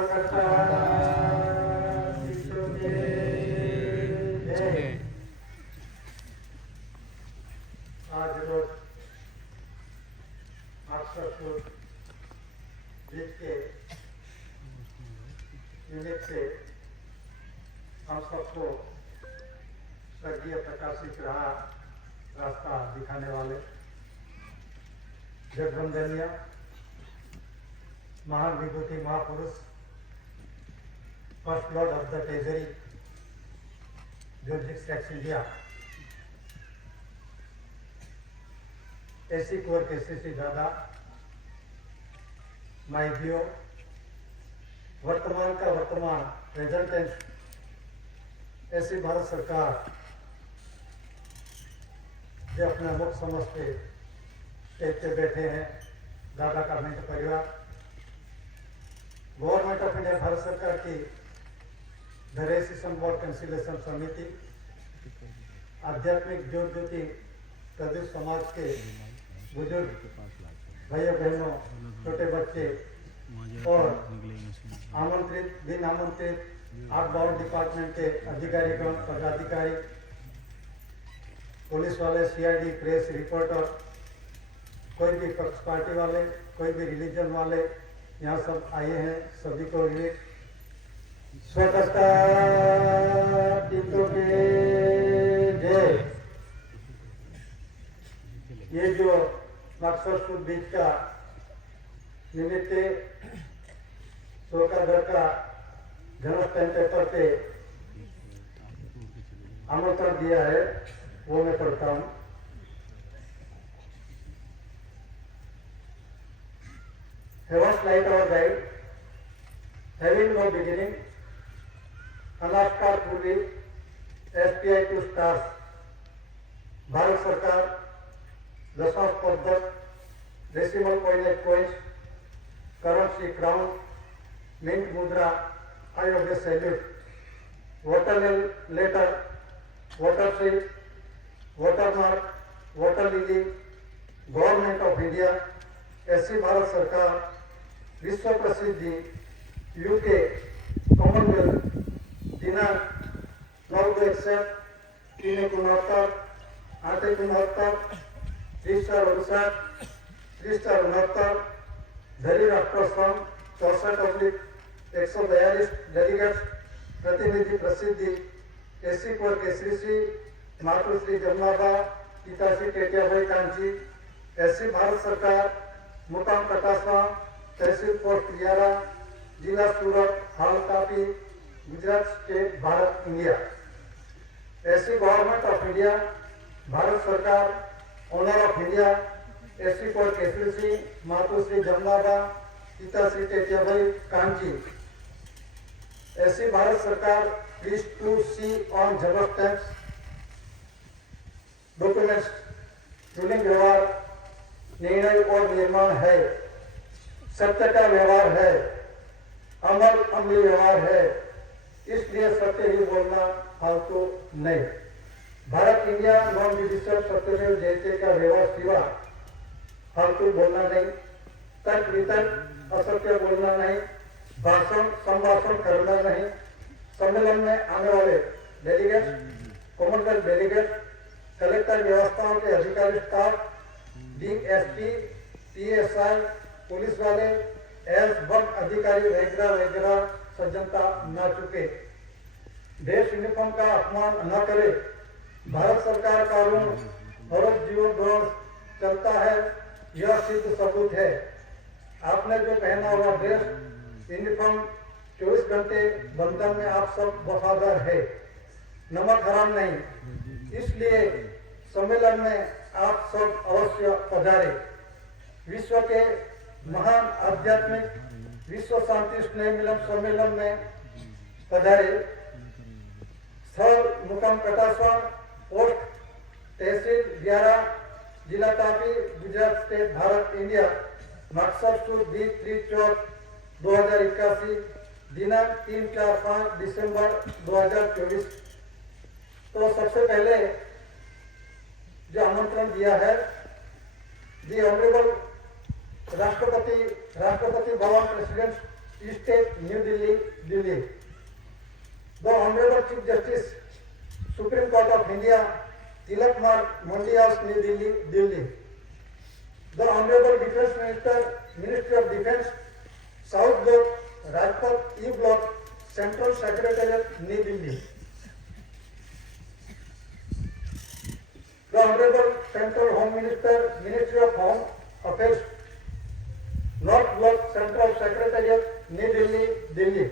आज रोज मार्क्सवाद जीत के यूनिट से हम सबको स्वर्गीय प्रकाशित रहा रास्ता दिखाने वाले जगवंदनीय महान विभूति महापुरुष first lord of the treasury George x India AC core के श्री दादा माई जियो वर्तमान का वर्तमान प्रेजेंट टेंस ऐसी भारत सरकार जो अपना मुख समझ के स्टेज पे बैठे हैं दादा का मित्र परिवार गवर्नमेंट ऑफ इंडिया भारत सरकार की द रेसिज्म बोर्ड कंसिलेशन समिति आध्यात्मिक ज्योति प्रदेश समाज के बुजुर्ग भाइयों बहनों छोटे बच्चे और आमंत्रित बिन आमंत्रित आउटबाउंड डिपार्टमेंट के अधिकारीगण पदाधिकारी पुलिस वाले सीआईडी प्रेस रिपोर्टर कोई भी पक्ष पार्टी वाले कोई भी रिलीजन वाले यहाँ सब आए हैं सभी को ये स्वतंत्रता जय। ये जो मार्क्सवाद बीच का निमित्त शोकादर का जन्म स्टैंड पेपर पे आमंत्रण दिया है वो मैं पढ़ता हूँ। Heaven's light our guide, having no beginning, अनास्कार पूर्वी SPI to stars, भारत सरकार दशांश पद्धत decimal point currency crown mint मुद्रा eye of the salute water letter water seal water mark water lily government of India ऐसी भारत सरकार विश्व प्रसिद्धि यूके कॉमनवेल्थ दिनांक 9/1 369 869 3/59 3/69 धरी राष्ट्रसंघ 64/142 डेलीगेट्स प्रतिनिधि प्रसिद्धि एसी कोर के श्री मातृश्री जमुनाबा पिताश्री टेटियाभाई कांची ऐसी भारत सरकार मुकाम कटासवा तहसील पोस्ट लियारा जिला सूरत हाल कापी गुजरात स्टेट भारत इंडिया ऐसी गवर्नमेंट ऑफ इंडिया भारत सरकार ऑनर ऑफ इंडिया ऐसी कोर्ट केसरी मातुश्री जमुनाबा पिताश्री टेटियाभाई कांची ऐसी भारत सरकार please to see on general stamps documents ruling व्यवहार निर्णय और निर्माण है सत्य का व्यवहार है अमली व्यवहार है इसलिए सत्य ही बोलना फालतू नहीं। भारत इंडिया नॉन जुडिशियल सत्यमेव जयते का व्यवहार सिवा फालतू बोलना नहीं तर्क वितर्क असत्य बोलना नहीं भाषण संभाषण करना नहीं। सम्मेलन में आने वाले डेलीगेट कॉमनवेल्थ डेलीगेट कलेक्टर व्यवस्थाओं के अधिकारी स्टाफ डीएसपी पीएसआई पुलिस वाले एस वन अधिकारी वगैरह वगैरह सज्जनता न चुके देश यूनिफॉर्म का अपमान न करे। भारत सरकार कानून और जीवन द्रोह चलता है यह सिद्ध सबूत है। आपने जो पहना हुआ ड्रेस यूनिफॉर्म 24 घंटे बंधन में आप सब वफादार है नमक हराम नहीं। इसलिए सम्मेलन में आप सब अवश्य पधारे। विश्व के महान आध्यात्मिक विश्व शांति स्नेह मिलन सम्मेलन में पधारे। स्थल मुकाम कटासवा पोस्ट तहसील 11 जिला तापी गुजरात स्टेट भारत इंडिया मार्क्सवाद 2081 दिनांक 3-4-5 दिसंबर 2024। तो सबसे पहले जो आमंत्रण दिया है the honourable Rashtrapati Bhavan president State, New Delhi, Delhi. The Honorable Chief Justice, Supreme Court of India, Tilak Marg, Mandi House, New Delhi, Delhi. The Honorable Defence Minister, Ministry of Defence, South Block, Rajpath E Block, Central Secretariat, New Delhi. The Honorable Central Home Minister, Ministry of Home Affairs, North Block, Central Secretariat, New Delhi, Delhi.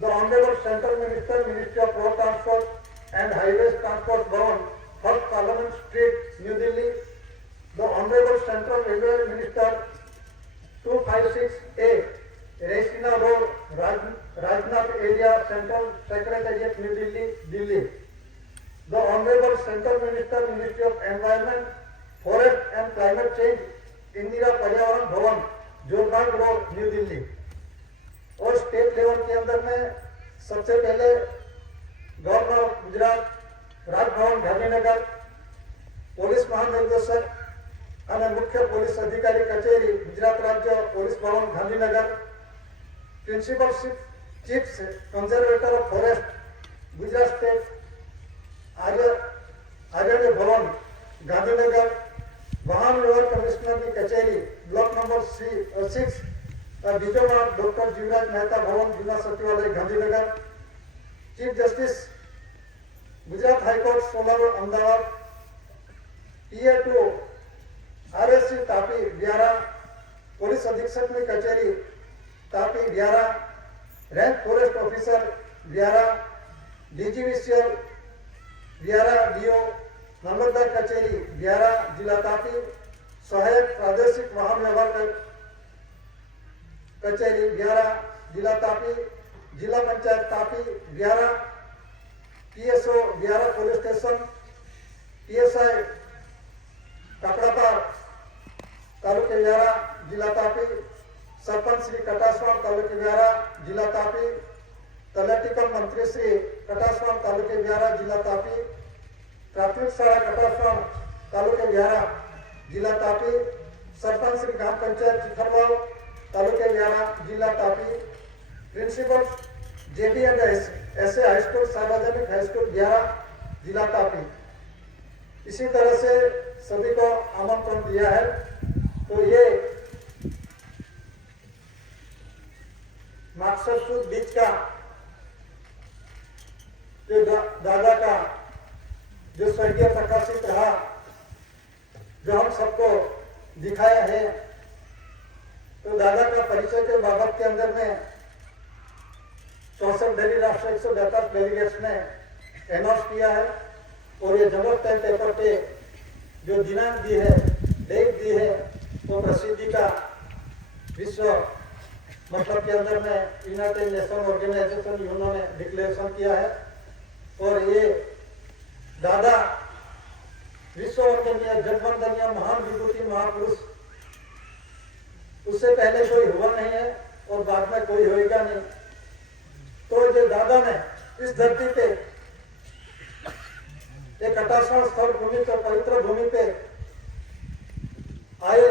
The Honorable Central Minister, Ministry of Road Transport and Highways Transport Bhavan, First Parliament Street, New Delhi. The Honorable Central Railway Minister, 256A, Raisina Road, Rajnath Area, Central Secretariat, New Delhi, Delhi. The Honorable Central Minister, Ministry of Environment, Forest and Climate Change, Indira Paryawaran Bhavan, Jorbagh road, New Delhi. और state level के अंदर में सबसे पहले governor of Gujarat, Raj Bhavan Gandhinagar, police महानिदेशक અને મુખ્ય police અધિકારી કચેરી, ગુજરાત રાજ્ય પોલીસ ભવન Gandhinagar, principal chief conservator of forest, Gujarat state આર્યવ્ય ભવન ગાંધીનગર, વાહન વ્યવહાર કમિશનરની કચેરી બ્લોક નંબર 6 બીજો માળ ડોક્ટર જીવરાજ મહેતા ભવન, જૂના સચિવાલય Gandhinagar, chief justice Gujarat high court સોલાર Ahmedabad, TA 2 RSC Tapi Vyara, police અધિક્ષકની કચેરી Tapi Vyara, range forest officer Vyara, DGVCL Vyara DO, મામલતદાર કચેરી વ્યારા, જિલ્લા તાપી, સહાયક પ્રાદેશિક વાહન વ્યવહાર કચેરી વ્યારા, જિલ્લા તાપી, જિલ્લા panchayat Tapi Vyara, PSO Vyara police station, PSI Kakrapar તાલુકે વ્યારા, જિલ્લા તાપી, સરપંચ શ્રી કટાસવાડ તાલુકે વ્યારા, જિલ્લા તાપી, તલાટીકમ મંત્રી શ્રી કટાસવાડ તાલુકે વ્યારા, જિલ્લા તાપી, પ્રાથમિક શાળા કટાસવાડ તાલુકે વ્યારા, જિલ્લા તાપી, સરપંચ શ્રી ગ્રામ પંચાયત ચિખરવાવ તાલુકે વ્યારા, જિલ્લા Tapi, principal JB and SA high school, सार्वजनिक हाई स्कूल व्यारा, जिला तापी. इसी तरह से सभी को आमंत्रण दिया है. तो ये मार्क्सर सुद बीच का जो दादा का जो स्वर्गीय प्रकाशित रहा, जो हम सबको दिखाया है, तो दादा का परिचय के बाबत के अंदर में 64 दिल्ली राष्ट्र 148 डेलीगेट्स ने अनाउंस किया है. और ये जबरदस्त टाइम पेपर पे जो दिनांक दी है, डेट दी है, वो प्रसिद्धि का विश्व मतलब के अंदर में यूनाइटेड नेशन ऑर्गेनाइजेशन उन्होंने डिक्लेरेशन किया है. और ये दादा विश्ववंदनीय, जगवंदनीय, महान विभूति महापुरुष, उससे पहले कोई हुआ नहीं है और बाद में कोई होएगा नहीं. तो जो दादा ने इस धरती पे एक 28वां स्थल भूमि पर, पवित्र भूमि पे आए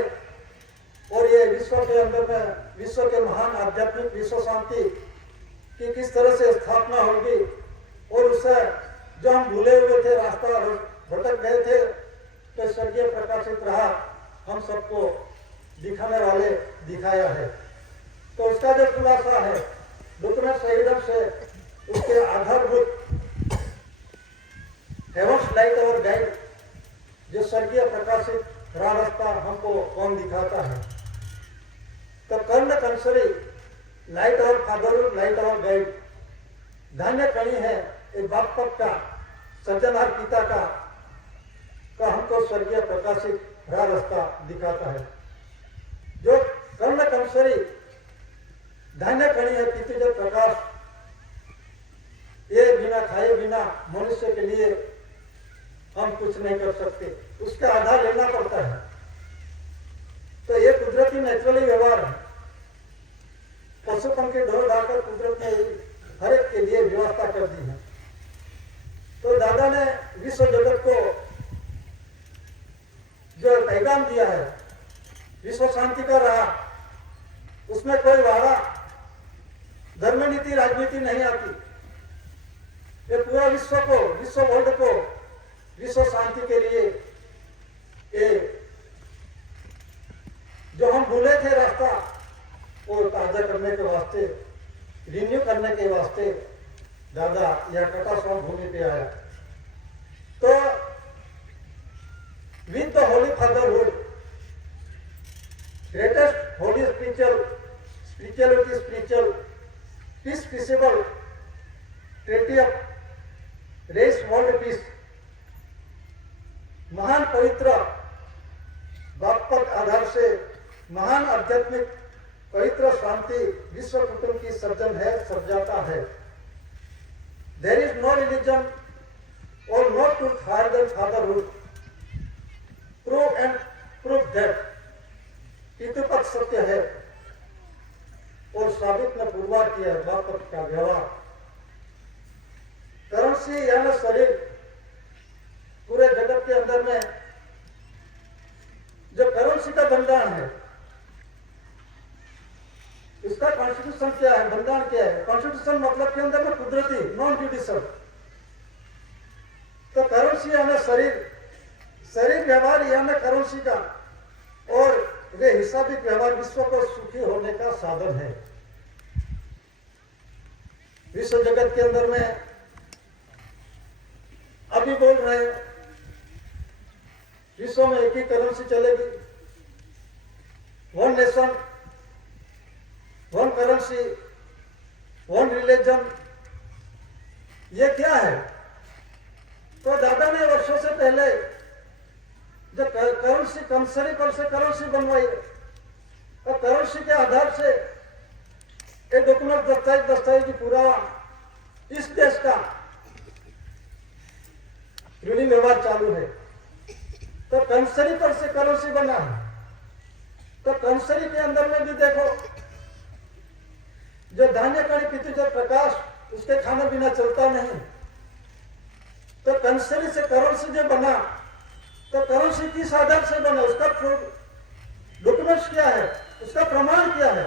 और ये विश्व के अंदर में विश्व के महान आध्यात्मिक विश्व शांति की किस तरह से स्थापना होगी, और उससे जो हम भूले हुए थे, रास्ता भटक गए थे, तो स्वर्गीय प्रकाशित रहा हम सबको दिखाने वाले दिखाया है. तो उसका जो खुलासा है, दुखना शहीदों से उसके आधारभूत हेवंस लाइट और गाइड जो स्वर्गीय प्रकाशित राह रास्ता हमको कौन दिखाता है. तो कर्ण कंसरी लाइट और फादर लाइट और गाइड धान्य कणी है, एक बाप का सज्जनहार पिता का हमको स्वर्गीय प्रकाशित राह रास्ता दिखाता है. जो कर्ण कंसरी धान्य कणी है, पितृज प्रकाश, ये बिना खाए बिना मनुष्य के लिए हम कुछ नहीं कर सकते, उसका आधार लेना पड़ता है. तो ये कुदरती नेचुरली व्यवहार है. पशु पंखी ढोल ढाकर कुदरत ने हर एक के लिए व्यवस्था कर दी है. तो दादा ने विश्व जगत को जो पैगाम दिया है, विश्व शांति का रहा, उसमें कोई वादा धर्म नीति राजनीति नहीं आती। ये पूरा विश्व वर्ल्ड को विश्व शांति के लिए ये जो हम भूले थे रास्ता वो ताजा करने के वास्ते, रिन्यू करने के वास्ते दादा यह कटा स्वाम भूमि पे आया। तो with the Holi fatherhood, greatest Holi spiritual peace peaceable treaty of race world peace, महान पवित्र बागपत आधार से महान आध्यात्मिक पवित्र शांति विश्व कुटुंब की सर्जाता है। There is no religion or no truth higher than fatherhood. Prove that Pitrupaksha सत्य है और साबित ने पुरवार किया है बागपत का व्यवहार। करेंसी यानी शरीर पूरे जगत के अंदर में जो करेंसी का बंधन है, इसका कॉन्स्टिट्यूशन क्या है, बंधन क्या है? कॉन्स्टिट्यूशन मतलब के अंदर में कुदरती, नॉन जुडिशियल। तो करेंसी यानी शरीर व्यवहार यानी करेंसी का, और वे हिसाबिक व्यवहार विश्व को सुखी होने का साधन है। विश्व जगत के अंदर में अभी बोल रहे हैं विश्व में एक ही करेंसी चलेगी, one nation, one currency, one religion. ये क्या है? तो दादा ने वर्षों से पहले जो करेंसी कंसरी पर से करेंसी बनवाई और करेंसी के आधार से एक डॉक्यूमेंट दस्तावेज पूरा इस देश का ऋणी व्यवहार चालू है। तो कंसरी पर से करेंसी बना है। तो कंसरी के अंदर में भी देखो जो धान्य कणी पीती जो प्रकाश, उसके खाने बिना चलता नहीं। तो कंसरी से करेंसी जो बना, तो करेंसी किस आधार से बना, उसका डॉक्यूमेंट्स क्या है, उसका प्रमाण क्या है?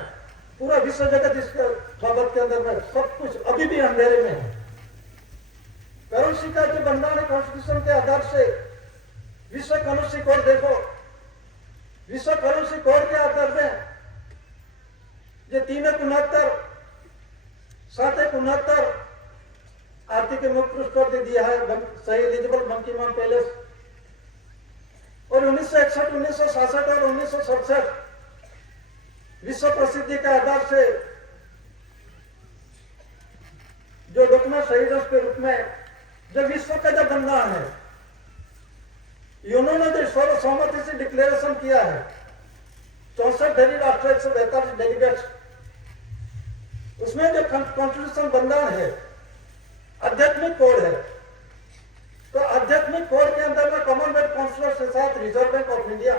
पूरा विश्व जगत इसके बाबत के अंदर में सब कुछ अभी भी अंधेरे में है। करेंसी का जो बंधन है कॉन्स्टिट्यूशन के आधार से, विश्व करेंसी कोड देखो, विश्व करेंसी कोड के आधार में जो 369 आर्थिक मुक्त स्कोर दिया है सही एलिजिबल मंकी मान पैलेस। और 1961, 1967 और 1967 विश्व प्रसिद्धि के आधार से जो डॉक्यूमेंट शहीदों के रूप में जो विश्व का जो बंधन है, यूनो ने जो सर्वसम्मति से डिक्लेरेशन किया है, 64 धनी राष्ट्र 142 डेलीगेट्स, उसमें जो कॉन्स्टिट्यूशन बंधन है आध्यात्मिक कोड है। तो आध्यात्मिक कोड के अंदर में कॉमनवेल्थ काउंसिल के साथ reserve bank of India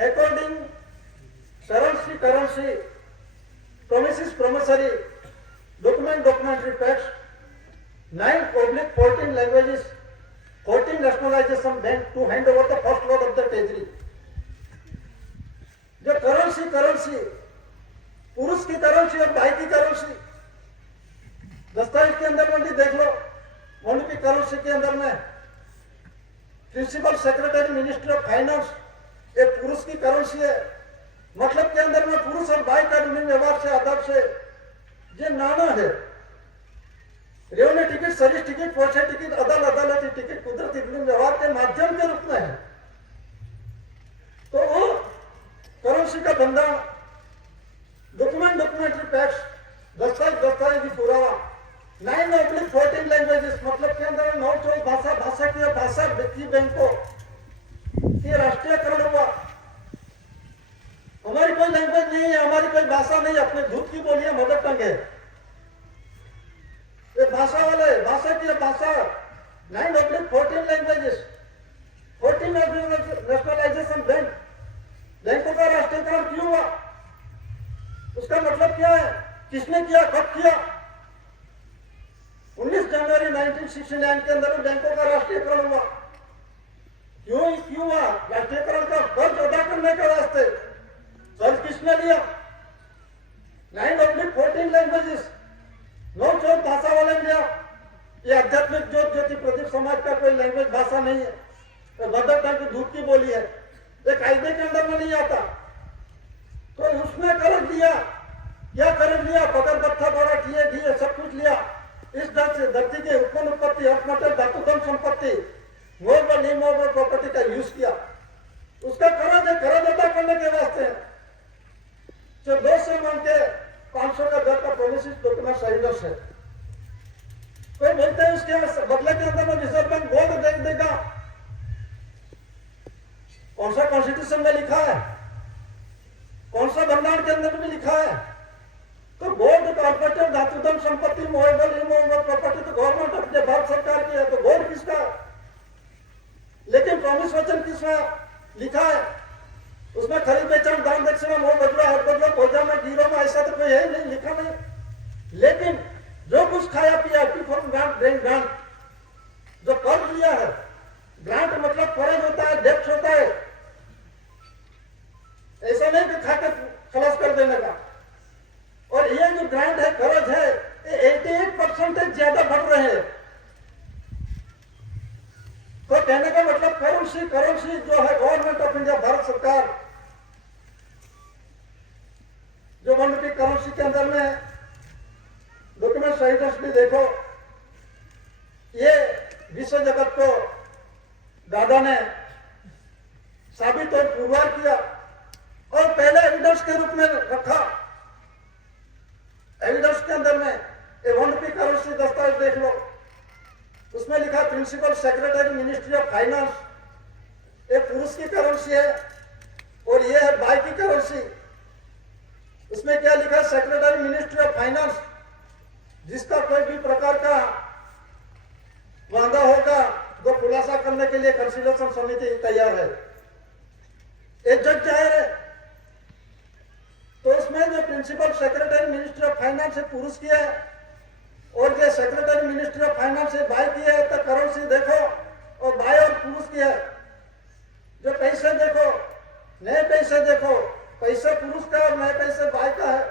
according currency promises promissory documentary pacts 9/14 languages 14 nationalisation bank to hand over the first lord of the treasury. जो करेंसी पुरुष की करेंसी और भाई की करेंसी दस्तावेज के अंदर में भी देख लो। मॉनिटरी करेंसी के अंदर में principal secretary ministry of finance एक पुरुष की करेंसी है। मतलब के अंदर में पुरुष और भाई का व्यवहार से आधार से जो नाना है, रेवन्यू टिकट, सर्विस टिकट, पहुंचे टिकट, अदालती टिकट कुदरती व्यवहार के माध्यम के रूप में है। तो वो करेंसी का बंधन डॉक्यूमेंट्री पैक्ट्स दस्तावेज पुरावा 9/14 लैंग्वेजेस, मतलब के अंदर 9 भाषा की बैंकों की राष्ट्रीयकरण हुआ। हमारी कोई लैंग्वेज नहीं है, हमारी कोई भाषा नहीं, अपने दूध की बोलिए मदर टंग है। ये भाषा की भाषा 9/14 लैंग्वेजेस 14 नेशनलाइजेशन बैंकों का राष्ट्रीयकरण क्यों हुआ? उसका मतलब क्या है? किसने किया, कब किया? 19 जनवरी 1969 के अंदर बैंकों का राष्ट्रीयकरण हुआ। क्यों हुआ? राष्ट्रीयकरण का फर्ज अदा करने के वास्ते। फर्ज किसने लिया? ये कायदे के अंदर में नहीं आता। तो उसने कर दिया, क्या कर लिया, पकड़ बत्था बड़ा किए सब कुछ लिया। इस ढंग से धरती के उत्पन्न उत्पत्ति हकमत धातुधन संपत्ति मोबल इमोबल प्रॉपर्टी का यूज किया। उसका कर्ज है, कर्ज अदा करने के वास्ते जो 2 से मांग के 500 का दर का प्रोमिसिस डॉक्यूमेंट साइडर्स है। कोई बोलते हैं उसके बदले के अंदर में रिजर्व बैंक गोल्ड दे देगा। कौन सा कॉन्स्टिट्यूशन में लिखा है, कौन सा भंडार के अंदर में लिखा है? तो गोल्ड कॉर्पोरेटिव धातुधन संपत्ति मोबल इमोबल प्रॉपर्टी तो गवर्नमेंट ऑफ इंडिया भारत सरकार की है, तो गोल्ड किसका? लेकिन प्रॉमिस वचन किसका लिखा है? उसमें खरीद बेचन दान दक्षिणा मोह बदला हर बदला भोजा में गिरो में ऐसा तो कोई है नहीं, लिखा नहीं। लेकिन जो कुछ खाया पिया फॉर्म ग्रांट ड्रेन ग्रांट जो कर्ज लिया है, ग्रांट मतलब फर्ज होता है, डेप्ट होता है, ऐसा नहीं कि खाकर खलास कर देने का। और ये जो ग्रांट है, कर्ज है, ये 88% ज्यादा बढ़ रहे हैं। तो कहने का मतलब करेंसी जो है गवर्नमेंट ऑफ इंडिया भारत सरकार जो वर्ल्ड की करेंसी के अंदर में डॉक्यूमेंट साइडर्स भी देखो, ये विश्व जगत को दादा ने साबित और पुरवार किया और पहले एविडेंस के रूप में रखा। एविडेंस के अंदर में ये वर्ल्ड की करेंसी दस्तावेज देख लो, उसमें लिखा principal secretary ministry of finance, एक पुरुष की करेंसी है और ये है बाई की करेंसी। उसमें क्या लिखा, सेक्रेटरी मिनिस्ट्री ऑफ फाइनेंस, जिसका कोई भी प्रकार का वादा होगा वो खुलासा करने के लिए कंसिलेशन समिति तैयार है। एक जज जाहिर है, तो उसमें जो principal secretary ministry of finance है पुरुष की है और जो सेक्रेटरी मिनिस्ट्री ऑफ फाइनेंस है बाई की है। तो करेंसी देखो और बाई और पुरुष की है। जो पैसे देखो, नए पैसे देखो, पैसे पुरुष का और नए पैसे बाई का है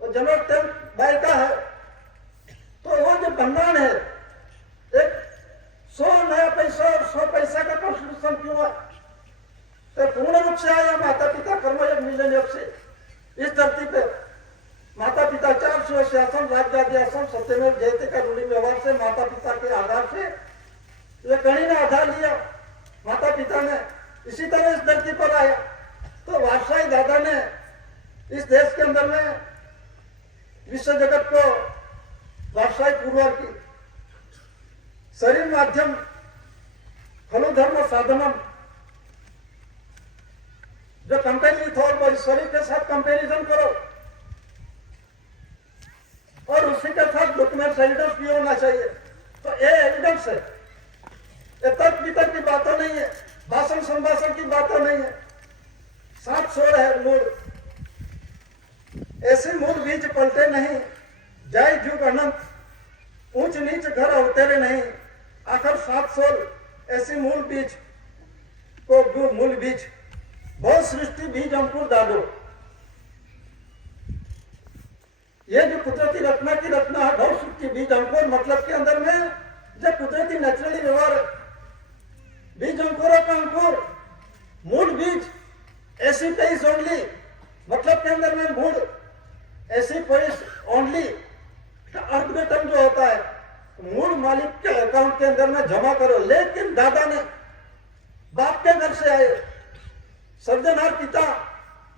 और जनरल टेंट बाई का है। तो वो जो भंडार है, एक 100 नया पैसा और 100 पैसा का कॉन्स्टिट्यूशन क्यों है? तो पूर्ण रूप से आया माता पिता कर्मयोग मिलेनियम से इस धरती पे। माता पिता 400 शासन राज्यासन सत्यमेव जयते का रूढ़ी व्यवहार से माता पिता के आधार से ये कहीं ने आधार लिया माता पिता ने, इसी तरह इस धरती पर आया। तो वारसाई दादा ने इस देश के अंदर में विश्व जगत को वारसाई पूर्वक की। शरीर माध्यम खलु धर्म साधनम, जो कंपेरिजन और शरीर के साथ कंपेरिजन करो और उसी के साथ डॉक्यूमेंट एविडेंस भी होना चाहिए। तो ये एविडेंस है, ये तर्क वितर्क की बातें नहीं है, भाषण संभाषण की बातें नहीं है। 7 सोर है मूल, ऐसे मूल बीज पलटे नहीं, जय जुग अनंत, ऊंच नीच घर अवतेरे नहीं। आखिर 7 सोल ऐसे मूल बीज को मूल बीज बहुत सृष्टि बीज अंकुर डालो। ये जो कुदरती रचना की रचना है, बहुत सृष्टि बीज अंकुर मतलब के अंदर में जो कुदरती नेचुरली व्यवहार है, बीज अंकुरों का अंकुर, मूल बीज ऐसी पेस ओनली मतलब के अंदर में मूल ऐसी पेस ओनली। अर्थवेतन जो होता है मूल मालिक के अकाउंट के अंदर में जमा करो। लेकिन दादा ने बाप के घर से आए, सर्जनहार पिता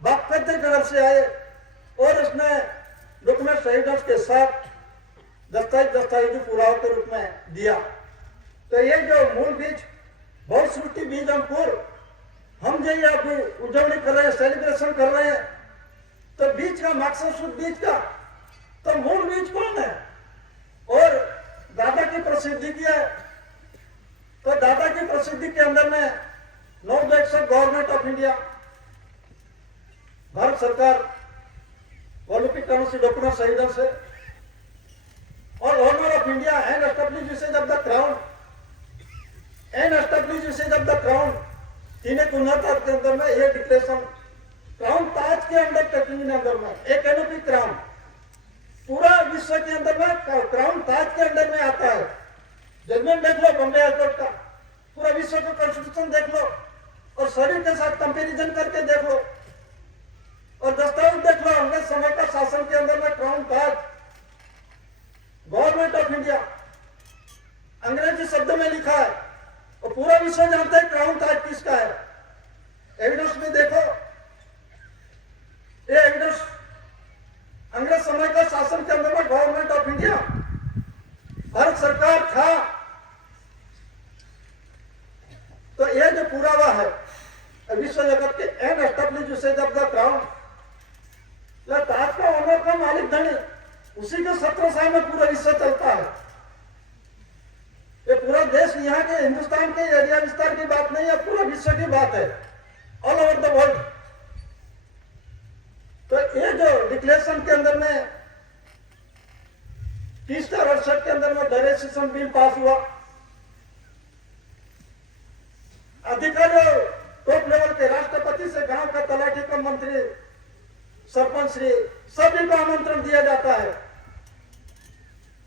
बाप के घर से आए और उसने डॉक्यूमेंट एविडेंस के साथ दस्तावेजी पुरावा के रूप में दिया। तो ये जो मूल बीज बहुत सृष्टि बीज अंकुर हम जो ये अभी उजवनी कर रहे हैं, सेलिब्रेशन कर रहे हैं, तो बीज का मकसद शुद्ध बीज का, तो मूल बीज कौन है? और दादा की प्रसिद्धि की है। तो दादा की प्रसिद्धि के अंदर में no objection government of India Bharat सरकार ओलंपिक कमेटी डॉक्यूमेंट एविडेंस है और honour of India and establish usage of the crown and establish usage of the crown. 3 के अंदर में ये डिक्लेरेशन क्राउन ताज के अंदर टेक्निक अंदर में एक कैनोपी क्राउन पूरा विश्व के अंदर में क्राउन ताज के अंदर में आता है। जजमेंट देख लो बॉम्बे हाईकोर्ट का, पूरा विश्व का कॉन्स्टिट्यूशन देख लो, और शरीर के साथ कंपैरिजन करके देख लो और दस्तावेज देख लो। अंग्रेज समय का शासन के अंदर में crown Taj, government of India अंग्रेजी शब्द में लिखा है और पूरा विश्व जानता है क्राउन ताज किसका है। एविडेंस में देखो, ये एविडेंस अंग्रेज समय का शासन के अंदर में गवर्नमेंट ऑफ इंडिया, भारत सरकार था। तो ये जो पुरावा है विश्व जगत के an establish usage of the crown, ताज का ऑनर का मालिक धनी, उसी के 17 साल में पूरा विश्व चलता है। ये पूरा देश यहाँ के हिंदुस्तान के एरिया विस्तार की बात नहीं है, पूरा विश्व की बात है, ऑल ओवर द वर्ल्ड। तो ये जो डिक्लेरेशन के अंदर में 3068 के अंदर में डेरेसिशन बिल पास हुआ, अधिकारी टॉप लेवल के राष्ट्रपति से गांव का तलाठी का मंत्री, सरपंच श्री सभी को आमंत्रण दिया जाता है।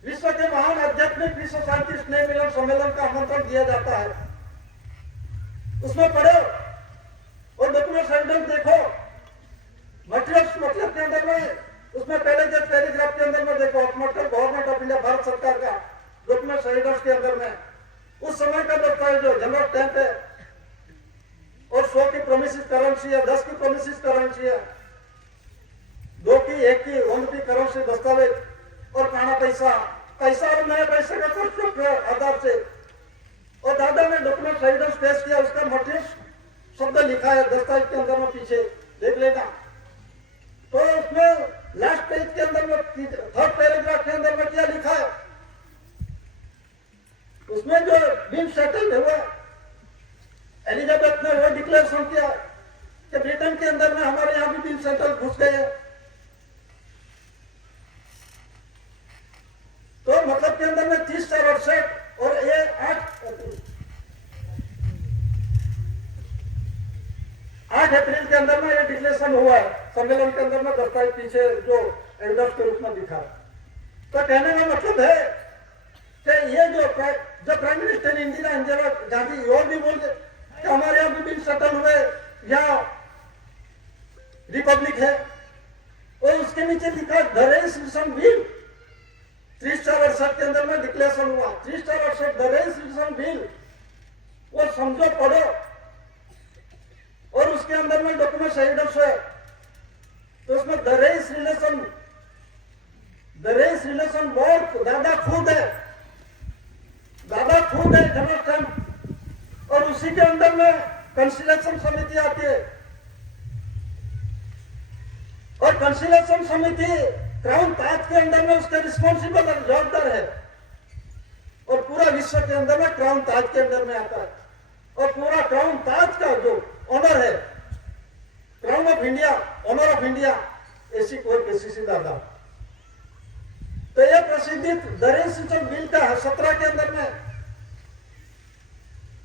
विश्व के महान आध्यात्मिक विश्व शांति स्नेह मिलन सम्मेलन का आमंत्रण दिया जाता है। उसमें पढ़ो और डॉक्यूमेंट एविडेंस देखो, मटेरियल्स मतलब के अंदर में उसमें पहले के पैराग्राफ के अंदर में देखो, मतलब गवर्नमेंट ऑफ इंडिया भारत सरकार का डॉक्यूमेंट एविडेंस के अंदर में उस समय का दस्तावेज जो जनरल स्टैंप है और 100 की प्रोमिसिस करेंसी है, 10 की प्रोमिसिस करेंसी है, 2 की, 1 की, 1 की करेंसी दस्तावेज और पुराना पैसा और नए पैसे का कुछ आधार से। और दादा ने डॉक्यूमेंट एविडेंस पेश किया, उसका मटेरियल शब्द लिखा है दस्तावेज के अंदर में, पीछे देख लेना। तो उसमें लास्ट पेज के अंदर में 3rd पैराग्राफ के अंदर में क्या लिखा है, उसमें जो बिल सेटल्ड हुआ, एलिजाबेथ ने वो डिक्लेरेशन किया कि ब्रिटेन के अंदर में हमारे यहाँ भी बिल सेटल घुस गए हैं। तो मतलब के अंदर में 3068 और ये 8 अप्रैल के अंदर में ये डिक्लेरेशन हुआ है सम्मेलन के अंदर में, दस्तावेज पीछे जो एविडेंस के रूप में दिखा। तो कहने का मतलब है कि ये जो प्राइम मिनिस्टर इंदिरा गांधी और भी बोल गए कि हमारे यहाँ भी बिल सेटल हुए या रिपब्लिक है, और उसके नीचे लिखा द रेजिस्ट्रेशन बिल 3068 के अंदर में डिक्लेरेशन हुआ। 3068 द रेजिस्ट्रेशन बिल, वो समझो पढ़ो और उसके अंदर में डॉक्यूमेंट एविडेंस है। तो उसमें द रेजिस्ट्रेशन बोर्ड दादा खुद है जनरल स्टैंप, और उसी के अंदर में कंसिलेशन समिति आती है, और कंसिलेशन समिति क्राउन ताज के अंदर में उसके रिस्पॉन्सिबल जवाबदार है, और पूरा विश्व के अंदर में क्राउन ताज के अंदर में आता है। और पूरा क्राउन ताज का जो ऑनर है, crown of India, honour of India, ऐसी कोई केसीसी दादा। तो यह प्रसिद्धि दरेसिचन बिल का 17 के अंदर में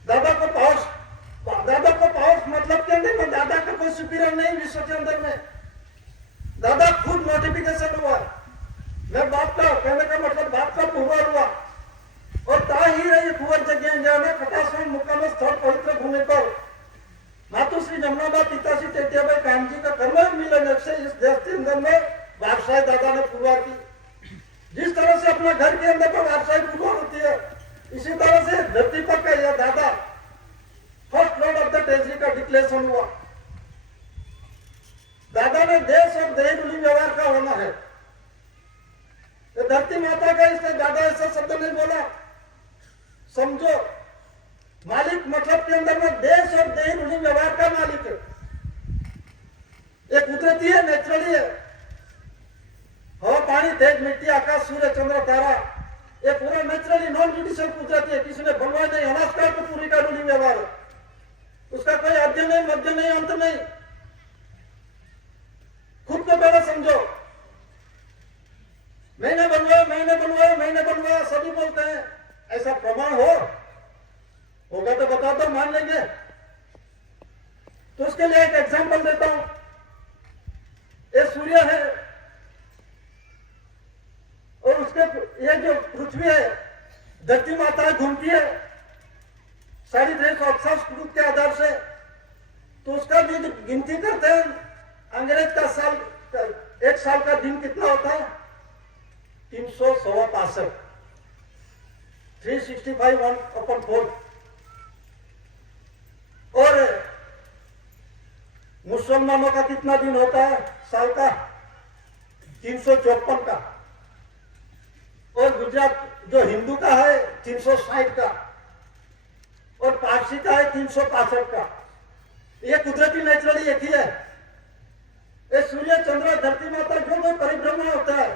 दादा को पावर्स मतलब के अंदर में दादा का कोई सुपीरियर नहीं विश्व के अंदर में, दादा खुद नोटिफिकेशन हुआ। मैं बात का कहने का मतलब बात का पुरवार हुआ, और ता ही रही कुंवर जगह जाने 50वें मुकाम स्थल पवित्र भूमि पर मातुश्री जमुनाबा पिताश्री टेटियाबाई कामजी का कर्म मिलन से इस देश के अंदर में बादशाह दादा ने पुरवार की। जिस तरह से अपना घर के अंदर पर बादशाही पुरवार होती है, इसी तरह से धरती पर का यह दादा first lord of the territory का डिक्लेरेशन हुआ। दादा ने देश और देहरुली व्यवहार का होना है, तो धरती माता का इससे दादा ऐसा शब्द नहीं बोला। समझो, मालिक मतलब के अंदर में देश और देहरुली व्यवहार का मालिक है। एक कुदरती है, नेचुरली है, हवा पानी तेज मिट्टी आकाश सूर्य चंद्र तारा, ये पूरा नेचुरली नॉन जुडिशियल कुदरती है, किसी ने बनवाया नहीं, अनास्कार को पूरी का रूली व्यवहार है, उसका कोई आद्य नहीं, मध्य नहीं, अंत नहीं। खुद को पहले समझो, मैंने बनवाया सभी बोलते हैं, ऐसा प्रमाण होगा तो बता दो, मान लेंगे। तो उसके लिए एक एग्जांपल देता हूं। ये सूर्य है और उसके ये जो पृथ्वी है, धरती माता घूमती है सारी देश और संस्कृत के आधार से, गिनती करते हैं अंग्रेज का साल, एक साल का दिन कितना होता है? 365, 365 1/4। और मुसलमानों का कितना दिन होता है साल का? 354 का। और गुजरात जो हिंदू का है 360 का, और पारसी का है 365 का। ये कुदरती नेचुरली एक ही है। ये सूर्य चंद्र धरती माता जो कोई परिभ्रमण होता है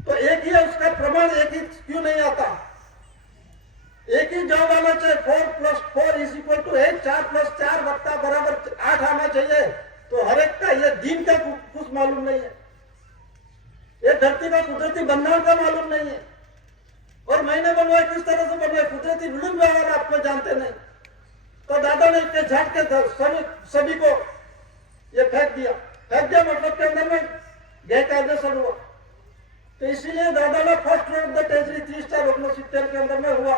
तो एक ही है, उसका प्रमाण एक ही क्यों नहीं आता? एक ही जवाब आना चाहिए। 4 + 4 = 8, 4 + 4 वक्ता बराबर 8 आना चाहिए। तो हर एक का ये दिन का कुछ मालूम नहीं है, ये धरती का कुदरती बंधन का मालूम नहीं है। और मैंने बनवाया किस तरह से बनवाया, कुदरती विलुप्त व्यवहार आपको जानते नहीं। तो दादा ने इसके झटके सभी को ये फेंक दिया मतलब के अंदर में गैरकायदेसर हुआ। तो इसीलिए दादा ने first of the treasury 3 star 69 के अंदर में हुआ।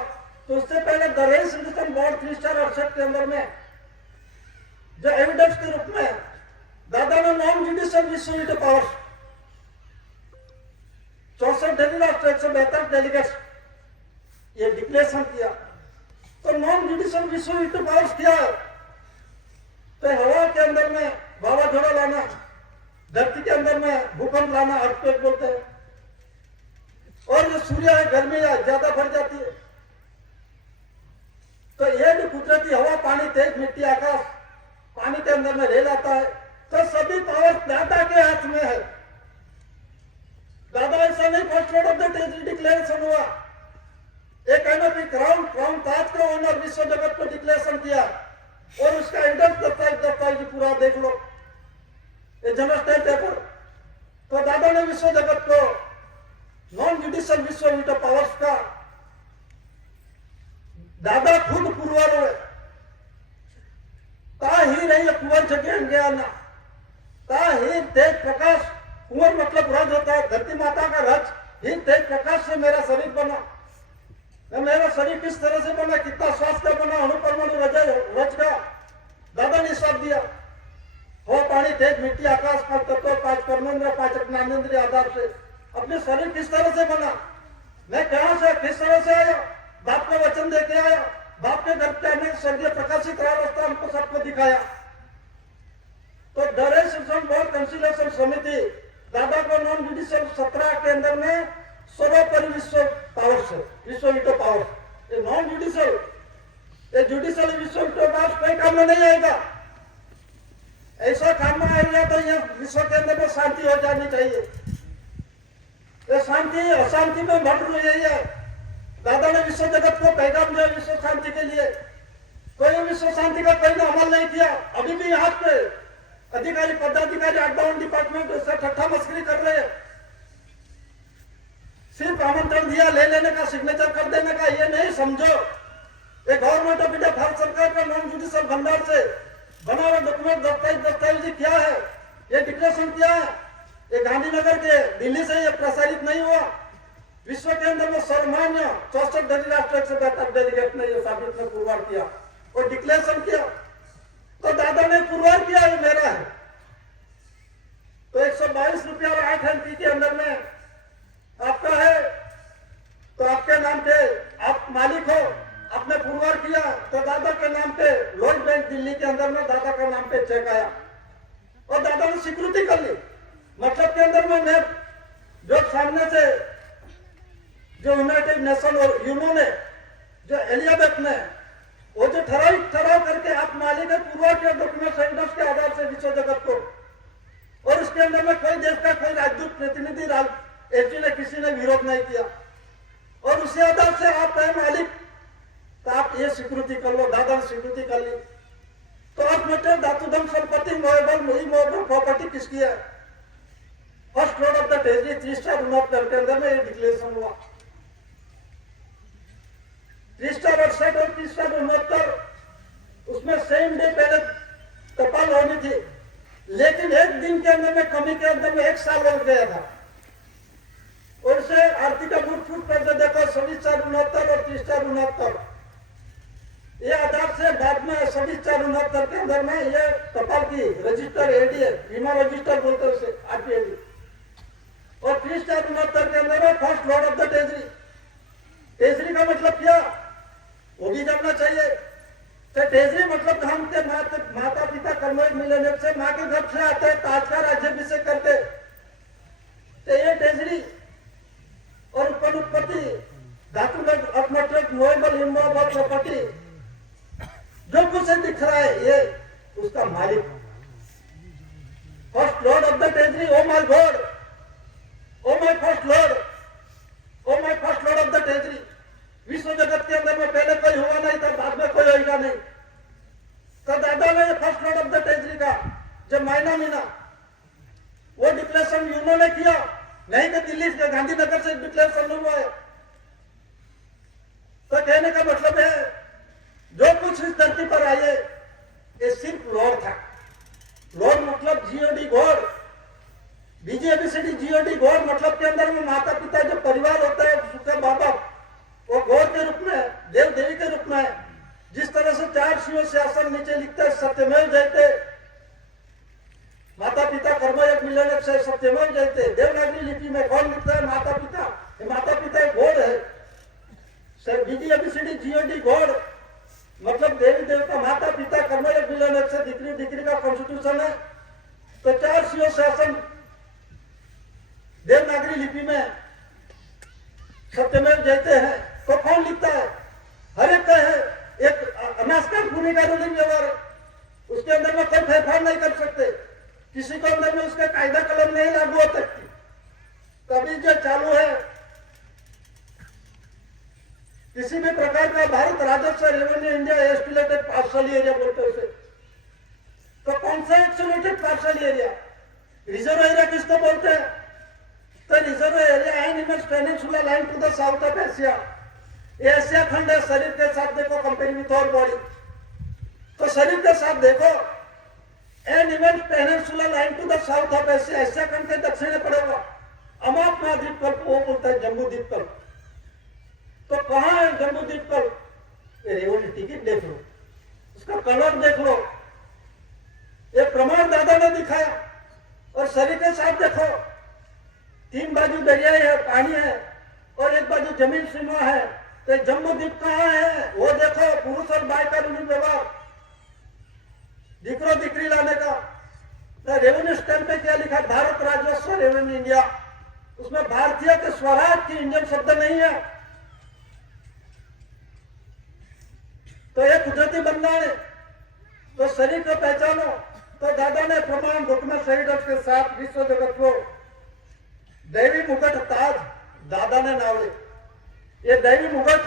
तो उससे पहले the race Hindustan board 3 star 68 के अंदर में जो एविडेंस के रूप में दादा ने नॉन जुडिशियल विश्वविद्यालय पावर्स 64 डेली राष्ट्र 172 डेलीगेट्स ये डिक्लेरेशन किया। तो नॉन जुडिशियल विश्वविद्यालय पावर्स क्या है? तो हवा के अंदर में वावाझोड़ा लाना, धरती के अंदर में भूकंप लाना, अर्थक्वेक बोलते हैं। और जो सूर्य है गर्मी ज्यादा बढ़ जाती है। तो ये जो कुदरती हवा, पानी, तेज, मिट्टी, आकाश, पानी के अंदर में रेल आता है। तो सभी पावर दादा के हाथ में है। दादा ऐसा नहीं first of the treasury declaration हुआ, एक क्राउन ताज का ओनर विश्व जगत को डिक्लेरेशन किया। और उसका एविडेंस दस्तावेज पूरा देख लो, ये जनरल स्टेट पेपर। तो दादा ने विश्व जगत को नॉन जुडिशियल विश्वविद्यालय पावर्स का दादा खुद पुरवार हुए। ता ही रही कुंवर जगह गया ना, ता ही तेज प्रकाश, कुंवर मतलब रज होता है, धरती माता का रज ही तेज प्रकाश से मेरा शरीर बना। मेरा शरीर किस तरह से बना, कितना स्वास्थ्य बना, अणुपरमाणु रज का दादा ने साथ दिया। हो पानी, तेज, मिट्टी, आकाश, 5 तत्व, 5 कर्मेंद्र, 5 ज्ञानेंद्रिय आधार से अपने शरीर किस तरह से बना, मैं कहां से किस तरह से आया, बाप का वचन दे के आया। बाप के घर के आने स्वर्गीय प्रकाशित रास्ता हमको सबको दिखाया। तो दरेश बोर्ड कंसिलेशन समिति दादा को नॉन जुडिशियल 17 के अंदर में सर्वोपरि विश्व पावर्स है, विश्वविद्यालय पावर्स। ये नॉन जुडिशियल, ये जुडिशियल विश्वविद्यालय पावर्स कोई काम में नहीं आएगा। ऐसा काम में आएगा तो ये विश्व के अंदर में शांति हो जानी चाहिए। ये शांति अशांति में बढ़ रही है। दादा ने विश्व जगत को पैगाम दिया विश्व शांति के लिए। कोई विश्व शांति का कोई अमल नहीं किया। अभी भी यहाँ पे अधिकारी पदाधिकारी लॉकडाउन डिपार्टमेंट से ठट्ठा मस्करी कर रहे हैं। सिर्फ आमंत्रण दिया, ले लेने का, सिग्नेचर कर देने का, ये नहीं समझो ये गवर्नमेंट ऑफ इंडिया भारत सरकार का नॉन जुडिशियल भंडार से बना हुआ डॉक्यूमेंट दस्तावेज क्या है, ये डिक्लेरेशन क्या है। ये गांधीनगर के दिल्ली से ये प्रसारित नहीं हुआ। विश्व के अंदर में सर्वमान्य 64 डेली राष्ट्र 172 डेलीगेट ने ये साबित में पुरवार किया और डिक्लेरेशन किया। तो दादा ने पुरवार किया, ये मेरा है। तो 122 रुपया और 8 एमपी के अंदर में आपका है, तो आपके नाम पे आप मालिक हो, आपने पुरवार किया। तो दादा के नाम पे लोन बैंक दिल्ली के अंदर में दादा के नाम पे चेक आया और दादा ने स्वीकृति कर ली। मतलब के अंदर में मैं जो सामने से जो यूनाइटेड नेशन और यूनो ने जो एलिजाबेथ ने वो जो ठराव करके आप मालिक है पुरवार के डॉक्यूमेंट एविडेंस के आधार से विश्व जगत को, और इसके अंदर में कोई देश का कोई राजदूत प्रतिनिधि एसडी ने किसी ने विरोध नहीं किया और उसी आधार से आप है मालिक, तो आप ये स्वीकृति कर लो। दादा ने स्वीकृति कर ली। तो आप मेटे धातुधम संपत्ति मूवेबल प्रॉपर्टी किसकी है? First floor of the treasury 3 star के अंदर में ये डिक्लेरेशन हुआ। 3 स्टार 68 और 3 स्टार 69 उसमें सेम डे पहले टपाल होनी थी, लेकिन एक दिन के अंदर में कमी के अंदर में 1 साल लग गया था। और से आर्थिक बुक फूट कर देखो 24 स्टार 69 और 30 स्टार 69 ये आधार से बाद में सभी 469 के अंदर में ये टपाल की रजिस्टर एडीए बीमा रजिस्टर बोलते हैं उसे आरटीएडी, और 30/469 के अंदर में first lord of the treasury. Treasury का मतलब क्या वो भी जानना चाहिए। तो ट्रेजरी मतलब हम के माता पिता कर्मयोग मिलने से माँ के घर से आते हैं ताज का राज्याभिषेक करके, तो ये ट्रेजरी और उत्पत्ति धातु मतलब मूवेबल इमूवेबल प्रॉपर्टी जो कुछ दिख रहा है ये उसका मालिक first lord of the treasury. Oh my God, oh my first Lord, oh my first lord of the treasury. विश्व जगत के अंदर में पहले कोई हुआ नहीं था, बाद में कोई होगा नहीं। तो दादा ने first lord of the treasury का जब मायना मीना वो डिक्लेरेशन उन्होंने किया, नहीं कि दिल्ली के गांधीनगर से डिक्लेरेशन हुआ है। तो कहने का मतलब है जो कुछ इस धरती पर आए ये सिर्फ लॉर्ड था। लॉर्ड मतलब जीओडी गॉड, बीजेबीसीडी जीओडी गॉड मतलब के अंदर में माता पिता जो परिवार होता है उसका बाप वो गॉड के रूप में, देव देवी के रूप में। जिस तरह से 4 शिव शासन नीचे लिखते हैं सत्यमेव जयते, माता पिता कर्मयोग मिलने से सत्यमेव जयते। देवनागरी लिपि में कौन लिखता है? माता पिता। ये माता पिता एक गॉड है। सर बीजेबीसीडी जीओडी गॉड मतलब देवी देवता माता पिता कर्मयोग मिलने से दिक्री का कॉन्स्टिट्यूशन है। तो 4 शिव शासन देवनागरी लिपि में सत्यमेव जयते हैं। तो कौन लिखता है? हर एक का है। एक अनास्कार भूमि का रूलिंग व्यवहार, उसके अंदर में कोई फेरफार नहीं कर सकते। किसी को अंदर में उसका कायदा कलम नहीं लागू हो सकती। कभी जो चालू है किसी भी प्रकार का भारत राजस्व revenue India estimated parcel area बोलते हैं उसे। तो कौन सा estimated parcel area? Reserve area किसको बोलते हैं? तो reserve area an image peninsula line to the south of Asia. Asia खंड है, शरीर के साथ देखो कंपेयर विथ और बॉडी। तो शरीर के साथ देखो an image peninsula line to the south of Asia, Asia खंड के दक्षिण में पड़ेगा। अमाप महाद्वीप कल्प वो बोलता है जम्बू द्वीप कल्प। तो कहां है जम्बू द्वीप कल्प? रेवनी टिकट देख लो, उसका कलर देख लो। ये प्रमाण दादा ने दिखाया। और शरीर के साथ देखो 3 बाजू दरिया है, पानी है और एक बाजू जमीन सीमा है। तो जम्बू द्वीप कहां है वो देखो। पुरुष और बाई का रूलिंग व्यवहार, दिकरो दिकरी लाने का। तो रेवेन्यू स्टैम्प पे क्या लिखा? भारत राजस्व रेवेन्यू इंडिया। उसमें भारतीय के स्वराज की इंडियन शब्द नहीं है। तो ये कुदरती बंधन है। तो शरीर को पहचानो। तो दादा ने प्रमाण घुटना शहीद के साथ विश्व जगत को दैवी मुकुट ताज दादा ने नावे। ये दैवी मुकुट